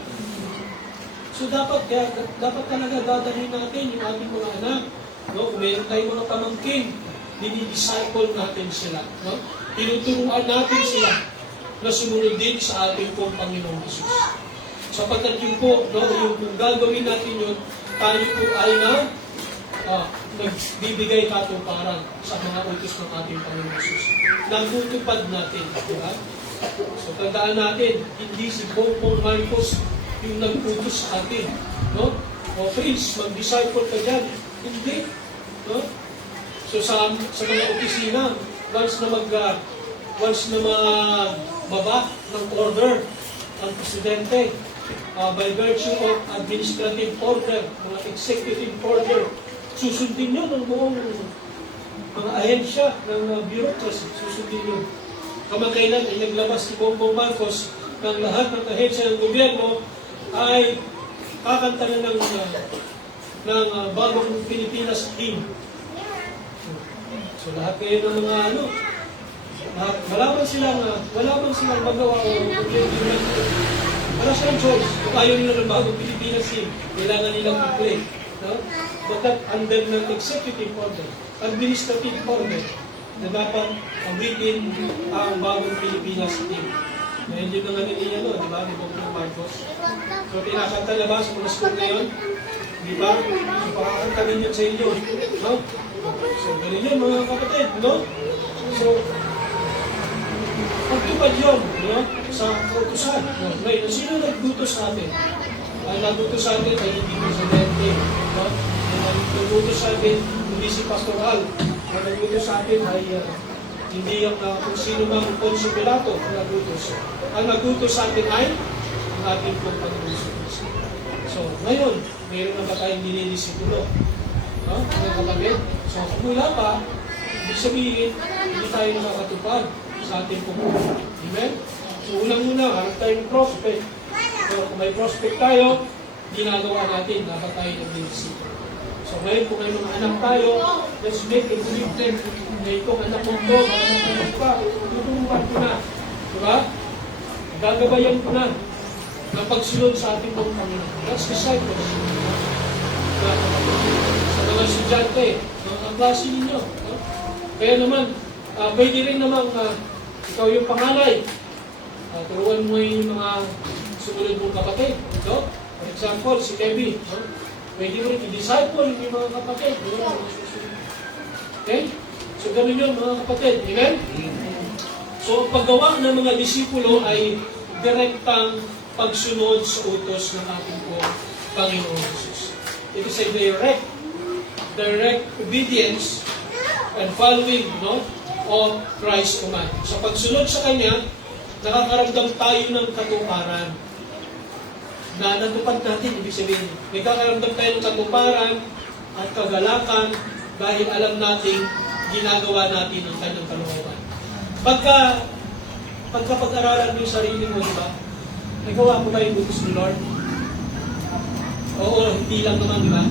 So dapat talaga dadalhin natin yung ating mga anak. No? Kung mayroon tayong mga pamangkin, dinidisciple natin sila. No? Tinuturuan natin sila na sumunod din sa ating pong Panginoong Jesus. Sapagkat yun po, no, yung kung gagawin natin yun, tayo po ay nagbibigay katuparan sa mga utos ng ating Panginoong Jesus. Nagtutupad natin, di ba? So tandaan natin, hindi si Bongbong Marcos yung nag-utos sa atin. No? O Prince, mag-disciple ka dyan. Hindi. No? So sa mga opisina, once na magbaba ng order ang presidente, by virtue of administrative order, mga executive order, susundin nyo ng buong mga ahensya ng bureaucracy, susundin nyo. Kamakailan ay naglabas si Bongbong Marcos ng lahat ng ahensya ng gobyerno ay kakanta na ng bagong Pilipinas team. So lahat kayo ng mga wala man silang magawa o wala silang choice. Kung ayaw nila ng bagong Pilipinas team, kailangan nilang i-play. No? But that under ng executive order, administrative order, na dapat awitin ang bagong Pilipinas team. Dahil yun ang niya, di ba? Di Bongbong Marcos. So tinakanta na ba sa mga school ngayon? Di ba? So pakakanta ninyo sa inyo. No? So ganun yun mga kapatid. No? So pagtupad yun, no? Sa kautusan. No? Ngayon, sino nagdutos sa atin? Ang nagdutos sa atin ay hindi presidente. No? Ang nagdutos sa atin, hindi si Pastor Al. Ang nagdutos sa atin ay hindi ang kung sino mang Poncio Pilato ang nagdutos. Ang nagdutos sa atin ay ang ating pong Panginoon Jesucristo. So, ngayon, mayroon na ba tayong dinidisipulo? No? Mga kapatid? So, kung wala pa, ibig sabihin, hindi tayo nakakatupad sa ating pumupunta. Amen? So, unang-una, harap tayong prospect. So, kung may prospect tayo, ginagawa natin, dapat tayo nag-disciple. So, ngayon, kung may mga anak tayo, let's make a commitment. Ngayon, kung anak mo ito, anak pa, tuturuan ko na. Diba? Gagabayan ko na ng pagsunod sa ating mga Panginoon. That's disciples. Sa mga estudyante, mga klase ninyo. No? Kaya naman, pwede rin naman ikaw yung panganay. Turuan mo yung mga sumunod mong kapatid. No? For example, si Kevin. No? Pwede mo rin i-disciple yung mga kapatid. No? Okay? So, ganun yun mga kapatid. Amen? So, paggawa ng mga disipulo ay direktang pagsunod sa utos ng ating Panginoon Jesus. It is a direct obedience and following, no, of Christ's command. Sa pagsunod sa Kanya, nakakaramdam tayo ng katuparan na natupad natin, ibig sabihin. May kakaramdam tayo ng katuparan at kagalakan dahil alam natin ginagawa natin ang Kanyang kalooban. Pagkapag-aralan mo yung sarili mo, di ba? Nagawa ko ba yung utos ni Lord? Oo, hindi lang naman, di ba?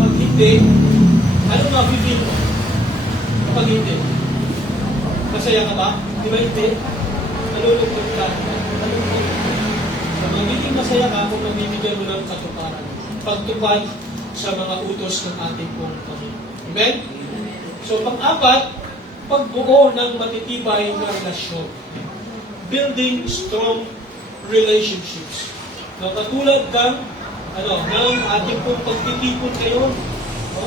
Pag hindi, anong mapipil mo? Kapag hindi? Masaya ka ba? Di ba hindi? Nalulungkot ka. So, magiging masaya ka kung mabibigyan mo ng katuparan. Pagtupad sa mga utos ng ating pong Panginoon. Amen? So, pang-apat, pagbuo ng matitibay na relasyon. Building strong relationships. Now, katulad ng ng ating pong pagtitipon ngayon. No?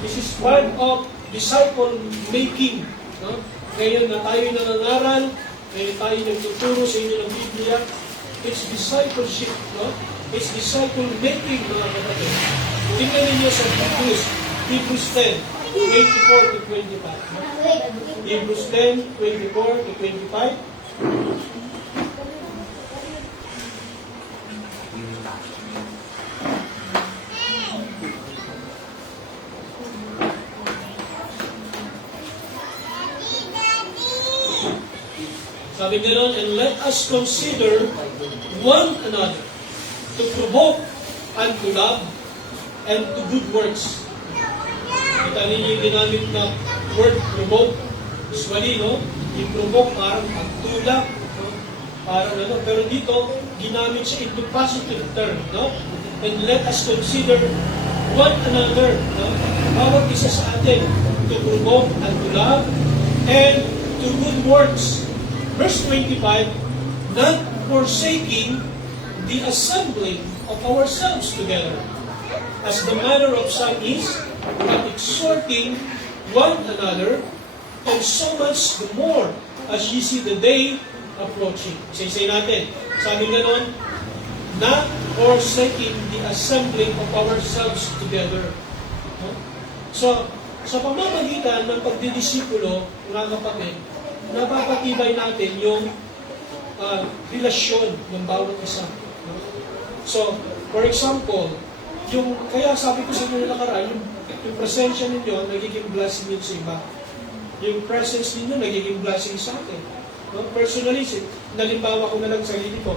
This is part of disciple making. No? Ngayon na tayo nangangaral, ngayon tayo nagtuturo sa inyo ng Biblia, it's discipleship. No? It's disciple making, mga kapatid. Tingnan ninyo sa Hebrews 10, 24 to 25. No? Hebrews 10, 24 to 25. Sabi gano'n, and let us consider one another to provoke unto love and to good works. Kita ninyo yung ginamit na word provoke. Usually, no? Yung provoke parang pagtulak. No? Parang ano. Pero dito, ginamit siya into positive term. No? And let us consider one another. No? Bawat isa sa atin to provoke unto love and to good works. Verse 25, not forsaking the assembling of ourselves together, as the manner of some is, but exhorting one another, and so much the more as ye see the day approaching. Say natin, sabi ganon, not forsaking the assembling of ourselves together. No? So, sa pamamagitan ng pagdidisipulo, mga kapatid, napapatibay natin yung relasyon ng bawat isa. So, for example, kaya sabi ko sa inyo nakaraan, yung presensya ninyo, nagiging blessing yun sa iba. Yung presence ninyo, nagiging blessing sa atin. No? Personally, nalimbawa ko na lang sa sarili ko,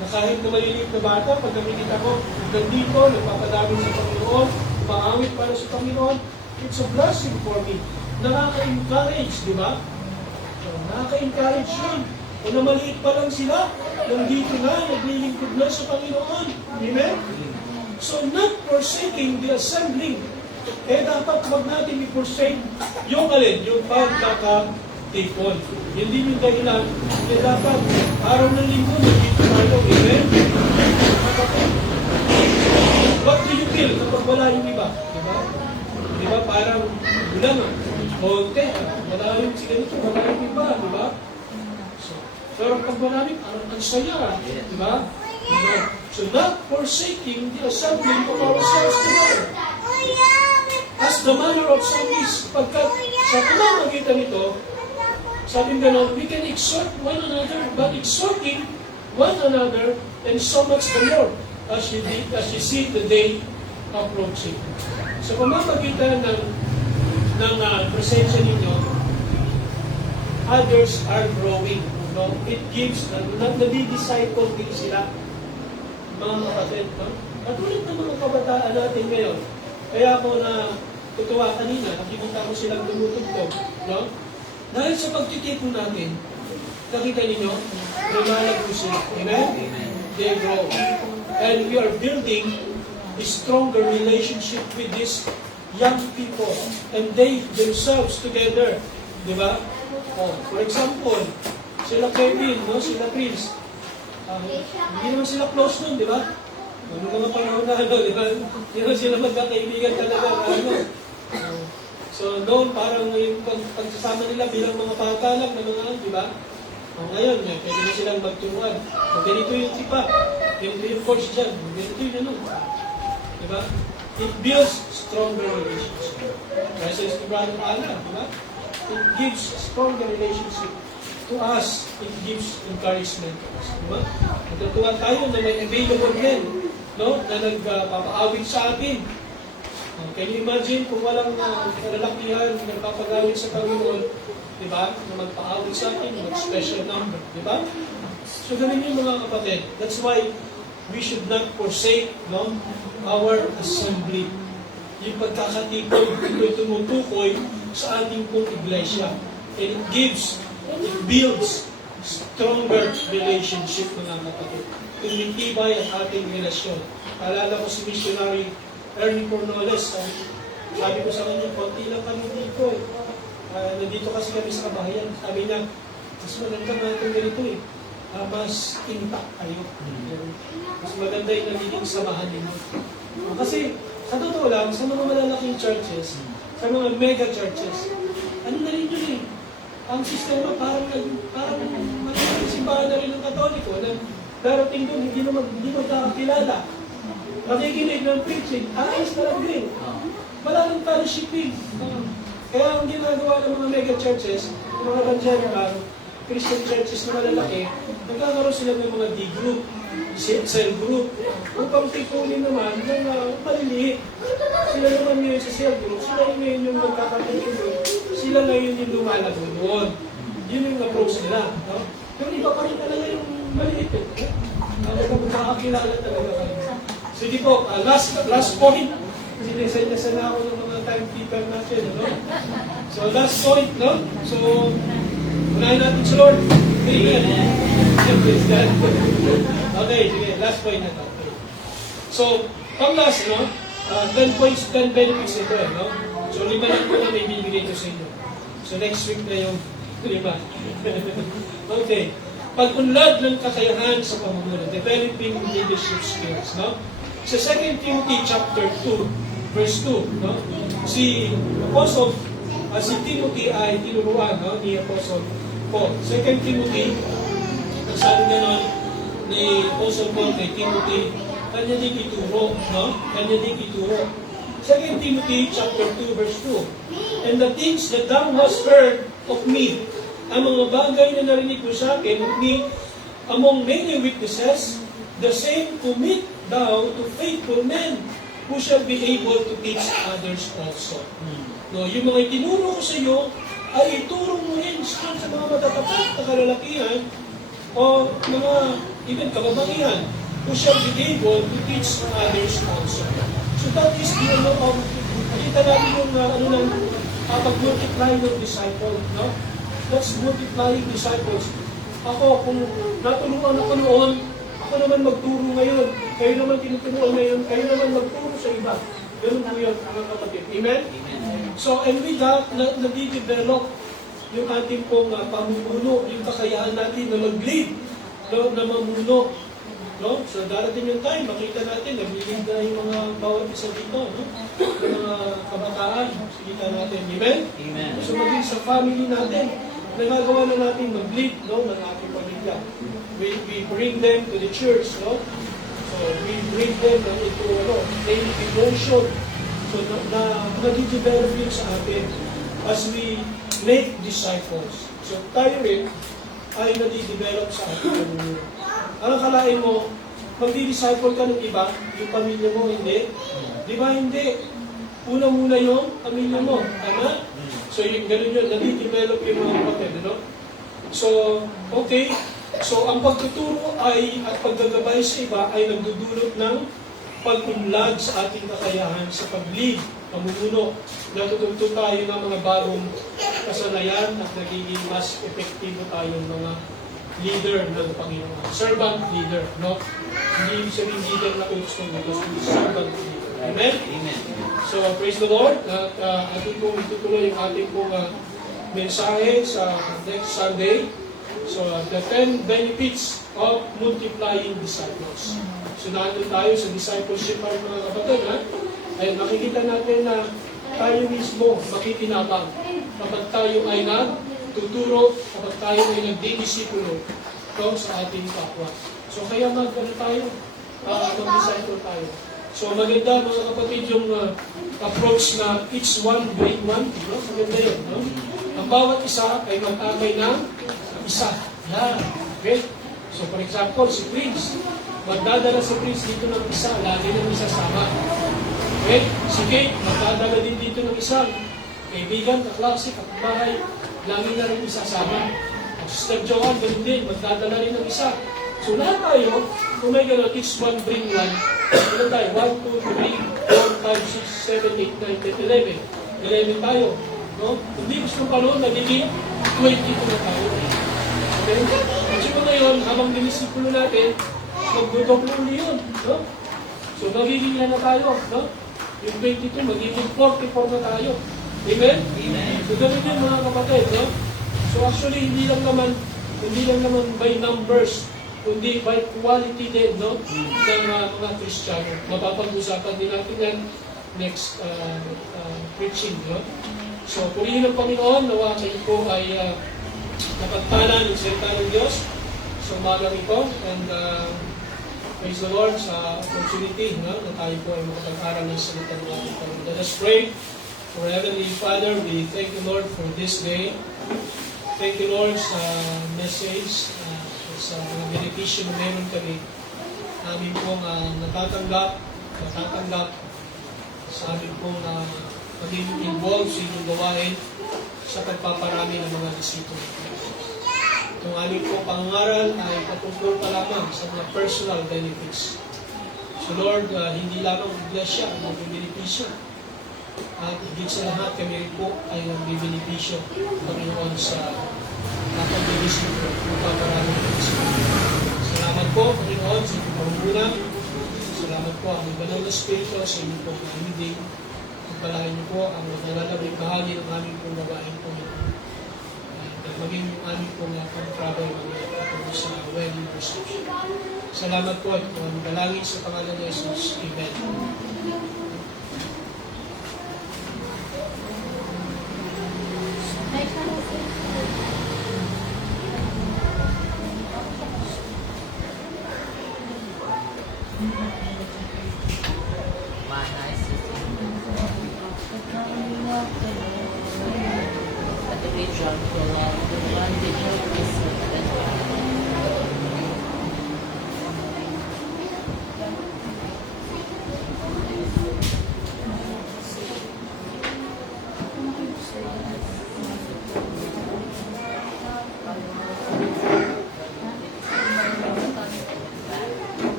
na kahit na maliliit na bata, pag nakikita ko, nandito, nagpapadami sa Panginoon, umaawit para sa Panginoon, it's a blessing for me. Nakaka-encourage, di ba? Nakaka-encourage yun. Kung na maliit pa lang sila, nandito na, naglilingkod na sa Panginoon. Amen? So, not forsaking the assembling. Dapat wag natin i-forsake yung alin, yung pagkakatipon. Hindi yung dahilan, dapat araw ng linggo, nandito tayo. Amen? What do you feel kapag wala yung iba? Diba? Diba? Parang bulan, konti, wala yung si ganito, wala yung iba, diba? Pero pag marami, ang saya, di ba? So not forsaking the assembling of ourselves together. As the manner of some is, pagkat sa pamamagitan nito, sabi gano'n, we can exhort one another, but exhorting one another, and so much the more, as you see the day approaching. Sa pamamagitan ng presensya ninyo, others are growing. No? It gives, nadi-disciple din sila, mga kapatid. No? Katulad ng mga kabataan natin ngayon. Kaya ako na tutuwa kanina, nakikita ko silang tumutugtog. No? Dahil sa pagtitipon natin, nakita ninyo, lumalago sila. Amen? They grow. And we are building a stronger relationship with these young people. And they themselves together. Di ba? Oh, for example, sila Kevin, no? Sila Prince. Hindi naman sila close nun, di ba? Ano mga panahon na, di ba? Hindi naman sila magkakaibigan talaga. So, noon, parang yung pagsasama nila bilang mga bata lang na mga, di ba? Ngayon, pwede na silang magturuan. Ganito yung tipa. Ganito yung coach dyan. Ganito yung ano. Di ba? It builds stronger relationship. Presence to Brother Ana, di ba? It gives a stronger relationship. To us, it gives encouragement to us. Diba? Natutuwa tayo na may available men, no? Na nagpapaawit sa atin. Can you imagine kung walang kalalakihan na nagpapagawit sa Panginoon, diba? Na magpaawit sa atin, mag-special number. Diba? So ganun yung mga kapatid. That's why we should not forsake, no? Our assembly. Yung pagkakatipon, ito'y tumutukoy sa ating pong iglesia. And it builds stronger relationship, mga kapatid. Tumitibay ang ating relasyon. Alala ko si missionary Ernie Cornoles. Sabi ko sa kanya, konti lang kami dito eh. Nandito kasi kami sa kabahayan. Sabi niya, mas maganda natin ganito eh. mas intact kayo. Mas maganda yung nagiging samahan ninyo. Kasi, sa totoo lang, sa mga malalaking churches, sa mga mega churches, ano na rin yun eh? Ang sistema parang malaking simbahan na rin ng Katoliko na darating doon, hindi magkakakilala. Makikinig ng preaching, ayos na lang din. Wala rin fellowshipping. Kaya ang ginagawa ng mga mega churches, ng mga evangelical, Christian churches na malalaki, nagkakaroon sila ng mga D-group, cell group, upang tipunin naman ng maliliit. Sila naman ngayon sa cell group, sila ngayon yung magkakapagpapag, sila ngayon yung lumalago doon. Yun yung approach nila. No? Yung iba pa rin talaga yung maliit. Magkakakilala talaga kayo. Sige po, last point. Sinesend na ako ng mga timekeeper natin. No? So last point, no? So, unahin natin sa Lord. Amen. Okay, sige, last point na ito. Okay. So, pang last, no? 10 points, 10 benefits ito, no? So, 5 lang po na may bibigay ko sa inyo. So, next week na yung 5. Okay. Pag-unlad ng kakayahan sa pamumuno, developing leadership skills, no? Sa 2 Timothy chapter 2, verse 2, no? Si Timothy ay tinuruan, no? Ni Apostle Paul. 2 Timothy, ang sabi nga nun, ni Apostle Paul kay Timothy, kanya din ituro, no? Kanya din ituro. 2 Timothy chapter 2, verse 2. And the things that thou hast heard of me, ang mga bagay na narinig ko sa akin of me, among many witnesses, the same commit thou to faithful men who shall be able to teach others also. No, yung mga itinuro ko sa iyo, ay ituro mo rin sa mga matatapat na kalalakihan o mga even kababagihan who shall be able to teach others also. So that is the nakita natin yung pag-multiply ng disciple, no? That's multiplying disciples. Ako, kung natulungan ako noon, ako naman magturo ngayon. Kayo naman tinuturuan ngayon, kayo naman magturo sa iba. Ganun po yun, mga kapatid. Amen? So, and with that, nadidevelop yung ating pong pamumuno, yung kakayahan natin na mag-lead, no, na mamuno. No? So, darating yung time, makita natin, nag-lead na yung mga bawat isa dito, no? Yung mga kabataan, makita natin. Amen? Amen. So, maging sa family natin, nagagawa na natin mag-lead, no, ng ating pamilya. We bring them to the church, no? So, we bring them into daily devotion. So, nag-develop yun sa atin as we make disciples. So, tayo rin ay nadi-develop sa atin. Ang akalain mo, magdi-disciple ka ng iba, yung pamilya mo, hindi? Di ba hindi? Una muna yung pamilya mo. Tama? So, yung ganun yun, nadi-develop yung mga kapatid, no? So, okay. So, ang pagtuturo ay, at paggagabay sa iba ay nagdudulot ng pag-unlad sa ating kakayahan sa pag-lead, pamumuno. Natututo tayo ng mga bagong kasanayan at nagiging mas epektibo tayong mga leader ng Panginoon. Servant leader, no? Hindi ibig sabihin leader na gusto mo, kundi servant leader. Amen? Amen. So, praise the Lord. At ating pong itutuloy yung ating pong mensahe sa next Sunday. So, the 10 benefits of multiplying disciples. So, nandun tayo sa discipleship para mga kapatid, ha? Ay makikita natin na tayo mismo makikinabang kapag tayo ay nagtuturo, kapag tayo ay nagdidisipulo sa ating kapwa. So, kaya tayo, mag-disciple tayo. So, maganda mga kapatid yung approach na each one bring one, no? Maganda yun, no? Ang bawat isa ay mag-amay ng isa. Yeah. Okay? So, for example, si Prince, magdadala si Prince dito ng isa, lagi ng isa sama. Okay? Si Kate, magdadala din dito ng isang kaibigan, kaklase, kapitbahay, lagi na rin isa sama. Ang Sister Joanne, ganun din, magdadala rin ng isa. So, lahat tayo, kung may gano'n, each one bring one. Ano tayo? 1, 2, 3, 4, 5, 6, 7, 8, 9, 10, 11. 11 tayo. No? Hindi gusto pa noon, nagiging 22 na tayo. Okay? At sino ngayon, habang dinisipulo natin, magdodoblo yun. No? So, magiging na tayo. No? Yung 22, magiging 44 na tayo. Amen? Amen. So, ganun yun mga kapatid. No? So, actually, hindi lang naman hindi lang naman by numbers, kundi by quality din, no? Ng mga Kristiyano. Mapapag-usapan din natin yan next preaching, no? So, purihin ng Panginoon, nawa kayo po ay napagpala ng salita ng Diyos sa umagang ito, and praise the Lord sa opportunity, no? Na tayo po ay makapag-aral ng salita ng ating Panginoon. Let us pray. For Heavenly Father, we thank you, Lord, for this day. Thank you, Lord, sa message, sa mga benepisyo na meron kami. Amin pong natatanggap sa amin pong maging involved sa inyong gawain sa pagpaparami ng mga disipulo. Itong aming pong pangaral ay patungkol pa lamang sa mga personal benefits. So Lord, hindi lamang iglesia ang magbibenepisyo. At higit sa lahat, kami rin po ay magbibenepisyo, Panginoon, sa kapag-binisip ko, magpaparami ng disipulo. Salamat po, Panginoon, sa inyong pangunguna. Salamat po ang banal na Espiritu sa inyong pong leading. Pagpalain niyo po ang nalalabing bahagi ng aming pong gawain po ito. At maging aming pong pag-travel maging sa wedding reception. Salamat po at dalangin sa pangalan ni Jesus. Amen.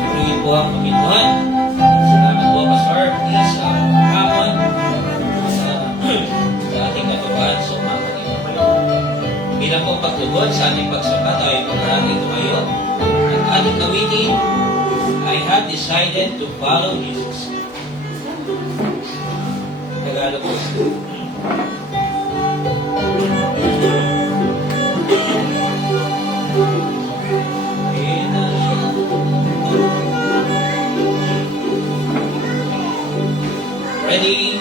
Purihin po ang Panginoon. Salamat po, Pastor. Please, hamon sa ating katubahan sa umagang ito. Bilang po pagtugon sa ating pagsamba, tayo pagkarami tumayo. Ang ating awitin, I have decided to follow Jesus. Tagalog po. Ready?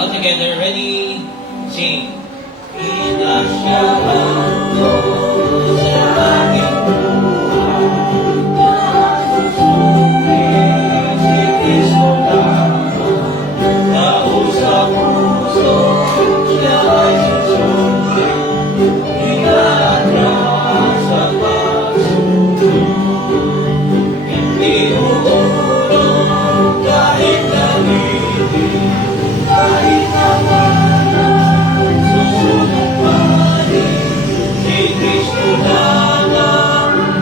All together, ready? Sing. Inasyahan ko sa aking buhay, si Kristo lamang, tao sa puso, siya ay susundin, hingaan niya sa pagsunod. Hindi uulong kahit nalilin, kahit nawalan, susunod pa rin. Si Kristo na lang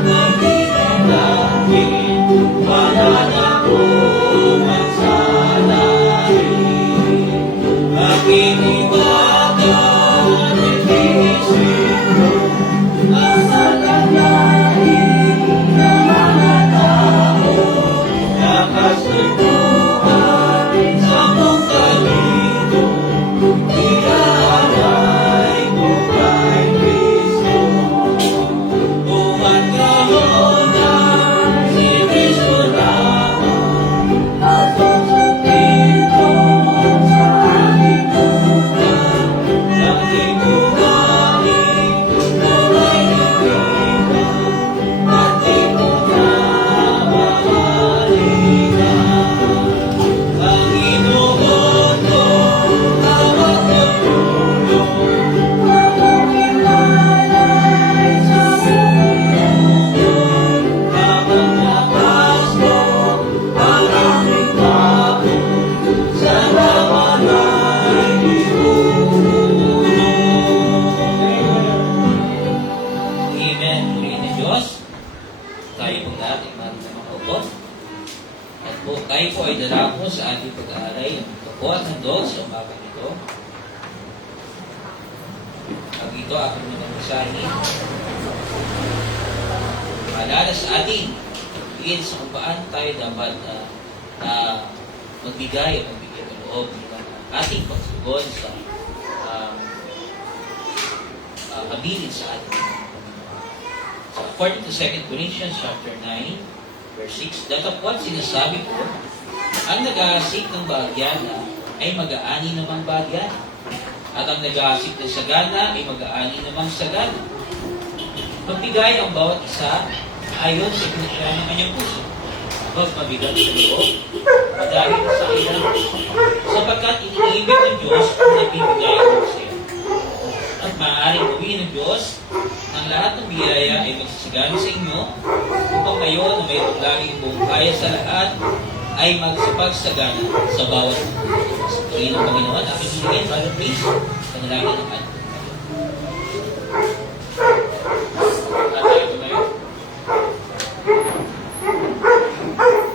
O kayo po ay darako sa ating pag-aaral. Ito po at handog sa umagang ito. Pag ito aking minamasahin. Maalala sa atin, sa kung paano tayo dapat magbigay at magbigay ng loob ng ating pagsugon sa habilin sa atin. So, according to 2 Corinthians chapter 9, verse 6, datapwat sinasabi ko, ang nag-aasik ng bahagyana ay mag-aani namang bahagyana. At ang nag-aasik ng sagana ay mag-aani namang sagana. Magbigay ang bawat isa ayon sa pinasya ng kanyang puso. Huwag mabigat sa loob, dahil sa ilan, sapagkat iniibig ng Diyos ang nagbibigay ng siya. At maaaring gawin ng Diyos ang lahat ng biyaya ay magsasagana sa inyo upang kayo na mayroong laging buong kaya sa lahat ay magsapagsagana sa bawat mga. Tuloy ng Panginoon, aking hiligin, Father, please, panalangin ng ating. Tatay, tumayo.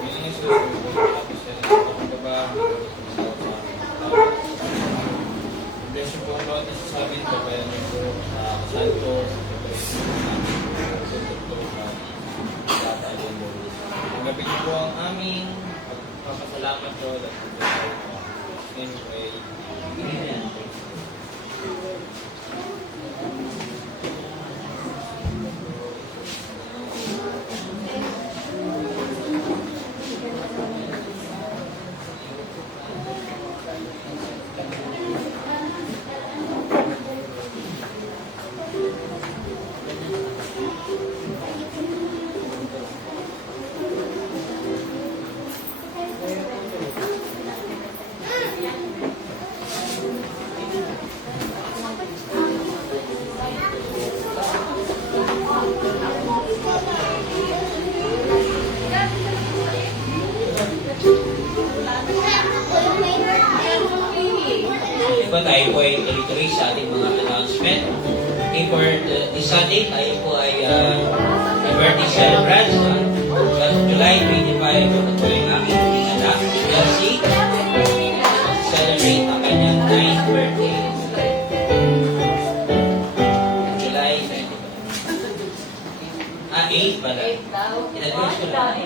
Yung nagsusunod, tapos yan, pagkaba, bless you po ang bawat nasasabi nito, kaya niyo po santo, tanggapin niyo po ang aming pagpapasalamat ko at anyway, Amen. Diba tayo po ay tuloy-tuloy sa ating mga announcement. Okay, for this Sunday, tayo po ay birthday celebrant sa July 25. Ito yung aming anak, Elsie. Celebrate ang kanyang 9th birthday. July 25. 8 pala. Inagos ko lang.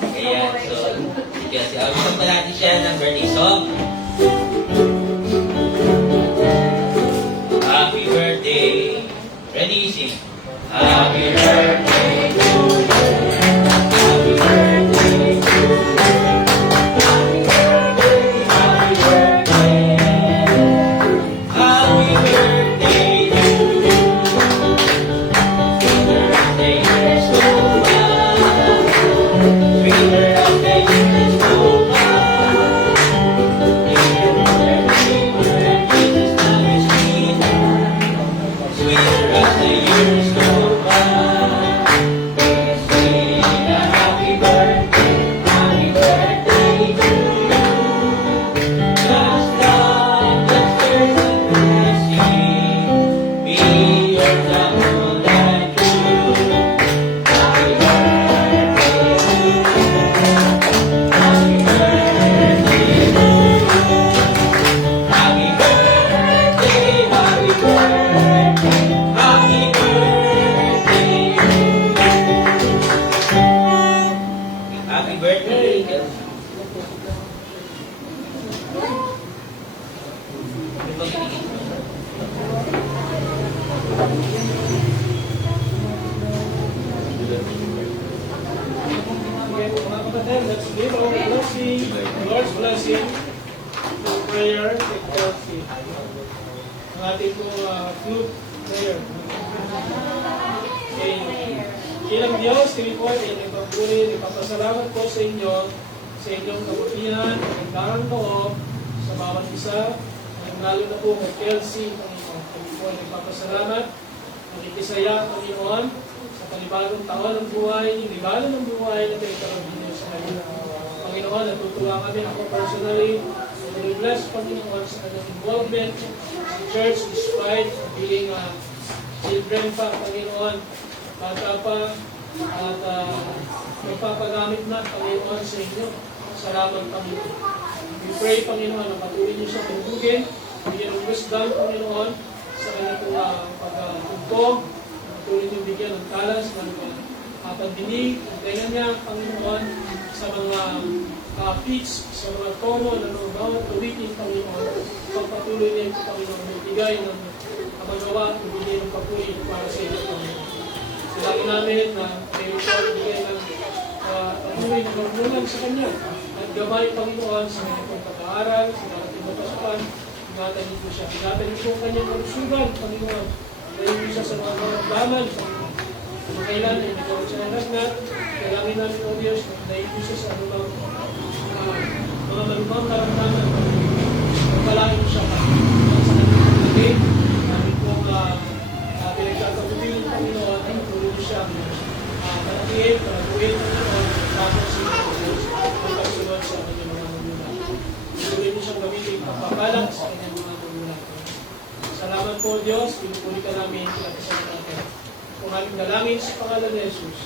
Kaya, so, kasi gusto pa natin siya ng birthday song. Happy birthday. Ready, sing. Happy birthday to you. Happy birthday to you. Happy birthday. Happy birthday to you. Sweeter as the years go by. Sweeter as the years go by. Sweeter as the years go by. Sing a happy birthday to you. Just love, just earth and blessing, be your double and true. Happy birthday to you. Happy birthday to you. Happy birthday, happy birthday, happy birthday to you. Happy birthday, Elsie. Ano bang tingin mo? Okay, mga kapatid, let's give our blessing, Lord's blessing, to prayer, and blessing. Ang ating po flute prayer. Okay. Ilang Diyos, kami po ay nagpapuri, nagpapasalamat po sa inyo, sa inyong kabutihan, kagandahan loob, sa bawat isa, at lalo na po kay Kelsey, Panginoon. Kami po ay nagpapasalamat, nakikisaya, Panginoon, sa panibagong taon ng buhay, yung libalo ng buhay na pinagkarabin niyo sa kanya. Panginoon, natutuwa kami ako personally, we bless Panginoon sa kanyang involvement sa church despite being children pa, Panginoon, bata pa, at magpapagamit na, Panginoon, sa inyo. Salamat, Panginoon. We pray, Panginoon, na patuloy niyo siya pinugugin, bigyan ng wisdom, Panginoon, sa kanyang pagtugtog, patuloy niyo bigyan ng talas, ng pagdinig, ang kanya niya, Panginoon, sa mga pitch, sa mga tono, na bawat tuwitin, Panginoon, pagpatuloy niya ito, Panginoon, magbigay ng magawa, magbigay ng papuri para sa iyo, Panginoon. Silangin namin na kayo siya magbigay ng patuloy na magmulan sa kanya, at gamay, Panginoon, sa kanyang pagkakaaral, sa mga pasukan, ingatan niyo siya. Ingatan niyo po ang kanyang kalusugan, Panginoon. Dahil niyo siya sa mga maramdaman, sa kailan ay nagkaroon siya ng lagnat. Kailangan namin, O Diyos, na dahil niyo siya sa mga malumang karamdaman. Pagpalain siya sa kanyang pagkakin. Namin pong pinagkakabutin ng Panginoon, ay tuloy niyo siya palakihin, palaguin, Panginoon, tapos sa Diyos, ang pagsunod sa kanyang mga magulang. Tuloy niyo siyang gamitin pagpapalang sa kanyang mga magulang. Salamat po, Diyos. Pinupuli ka namin at isang natin. Kung aming dalangin sa pangalan ni Jesus.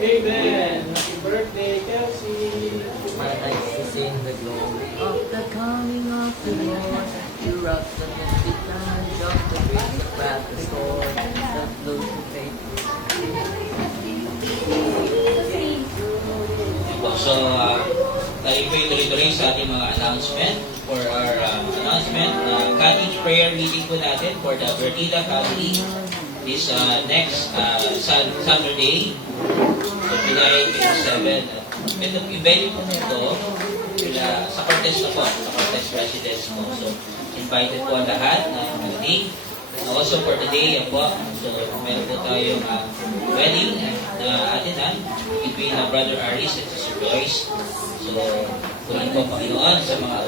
Amen. Happy birthday, Kelsey. My life to sing the glory of the coming of the Lord. You rock the misty clouds of the breeze of wrath, the sword that blows the faith. So, tayo po tuloy-tuloy sa ating mga announcement for our announcement. Cottage prayer meeting po natin for the Bertida family this next Saturday, so July 27. Ito yung venue po nito sa Cortez na po, sa Cortez Residence po. So, invited po ang lahat na meeting. Also for today, po, so meron po tayong wedding na atinan between Brother Aris and Sister Joyce. So, tuloy po Panginoon sa mga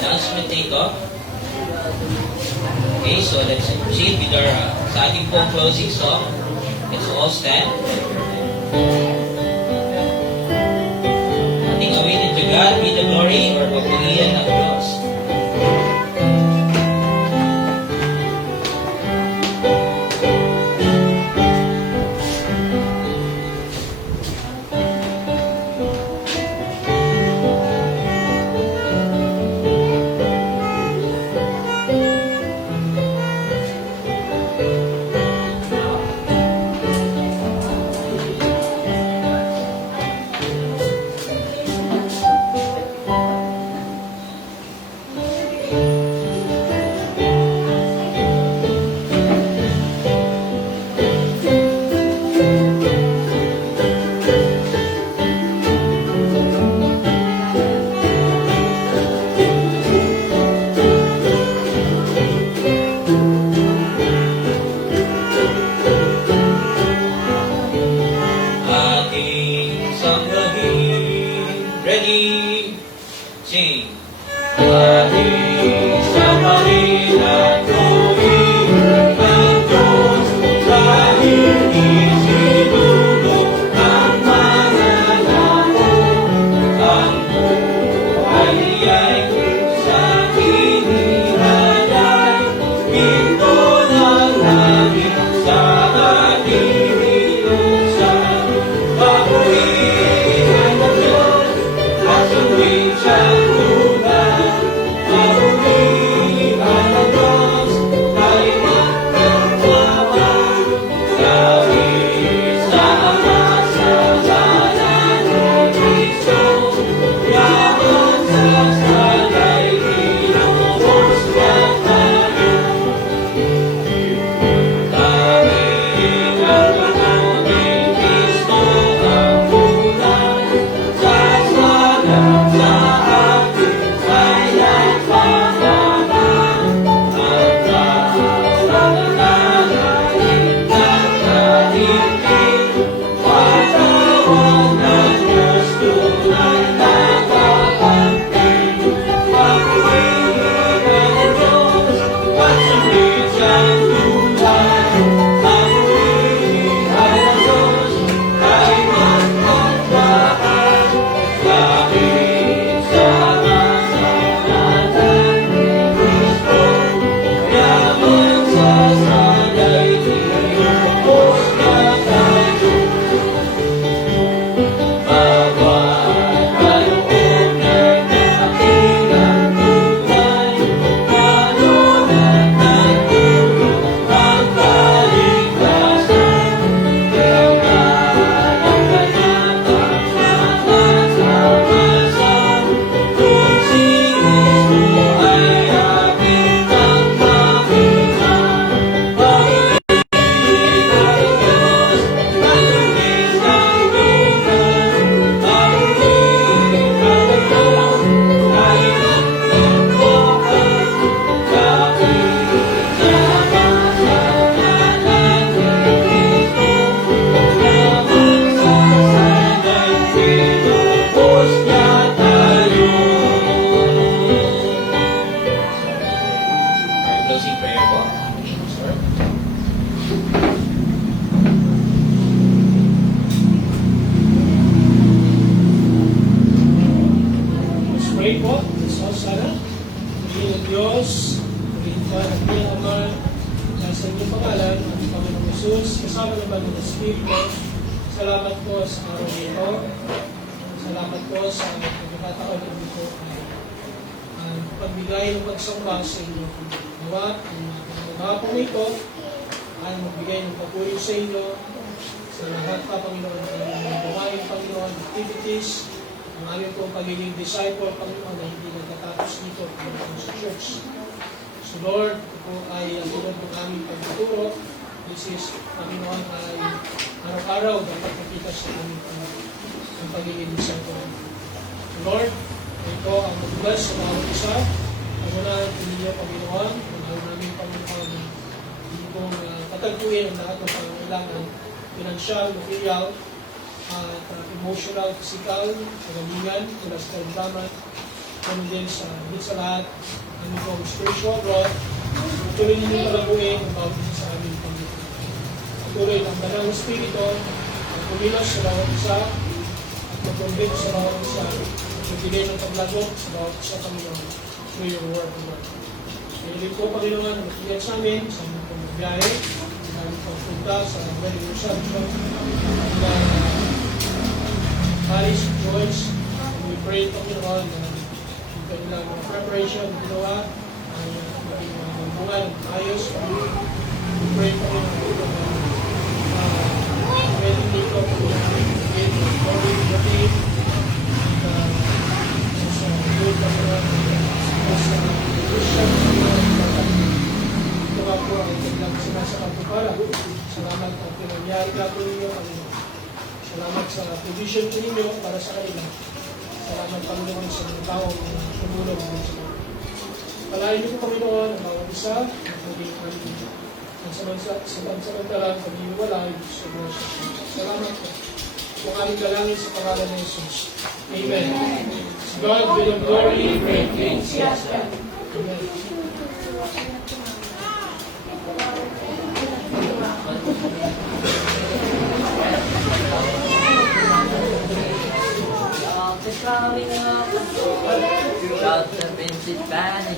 announcement na ito. Okay, so let's proceed with our sa ating pong closing song. Let's all stand. Ating awitin to God be the glory or papurihan ng Diyos. Ready? Sing. Ating sa Manila, tuwing ang Diyos dahil isinugo ang mga lako. Ang buhay ay sa hinihalay, pinto ng langit sa ating inusan. Pakuhin ang Diyos, at sundin siyang tunay. Espiritu. Salamat po sa araw nito. Salamat po sa pagkakataon na dito ay pagbigay ng pagsamba sa inyo. Nawa, ang mga po ito ay magbigay ng papuri sa inyo sa lahat pa, Panginoon, ng mga gawain, Panginoon, activities, ang aming pong pagiging disciple, Panginoon, na hindi nagtatapos dito, Panginoon, sa church. So Lord, ito po ay ang tulad ng aming pagtuturo. This is, Panginoon, ay araw-araw dapat makita sa aming Panginoon ang pagiging disciple. So Lord, ito ang magulas sa bawat isa. Pangunahan po ninyo, Panginoon, pangunahan namin, Panginoon, hindi pong patagpuin ang lahat ng pangangailangan, financial, material, at emotional, physical, kagalingan, mula sa kalamdaman, kung din sa lahat, ang itong spiritual growth, tuloy ninyo palabuin ang bawat isa sa aming Panginoon. Tuloy ng Banal na Espiritu, ang kumilos sa bawat isa, at mag-convict sa bawat isa, at magbigay ng paglagok sa bawat isa, Panginoon, through your word, Lord. Kaya po, Panginoon, na makikiyak sa amin, sa aming pagbiyahe, sa aming pagpunta sa wedding reception, ng Paris, Joyce, and we pray, Panginoon, na yung kanilang preparation, ginawa, ay maging magbunga ng ayos. We pray, Panginoon, na wedding dito, Panginoon, again, glory to your name, and sa good, Panginoon, sa Christian, ito nga po ay kanilang sinasakal po para. Salamat at pinangyari ka po ninyo, Panginoon. Salamat sa provision po ninyo para sa kanila. Salamat, Panginoon, sa mga taong tumulong din sa mga. Palahin niyo po, Panginoon, ang bawat isa, ang maging aming samansamantalang pag-iwalay sa mga sasya. Salamat po. Kung aming galangin sa pangalan ng Jesus. Amen. God be the glory, great things He has done. Amen. Of the coming of the Lord, throughout the vintage vanish.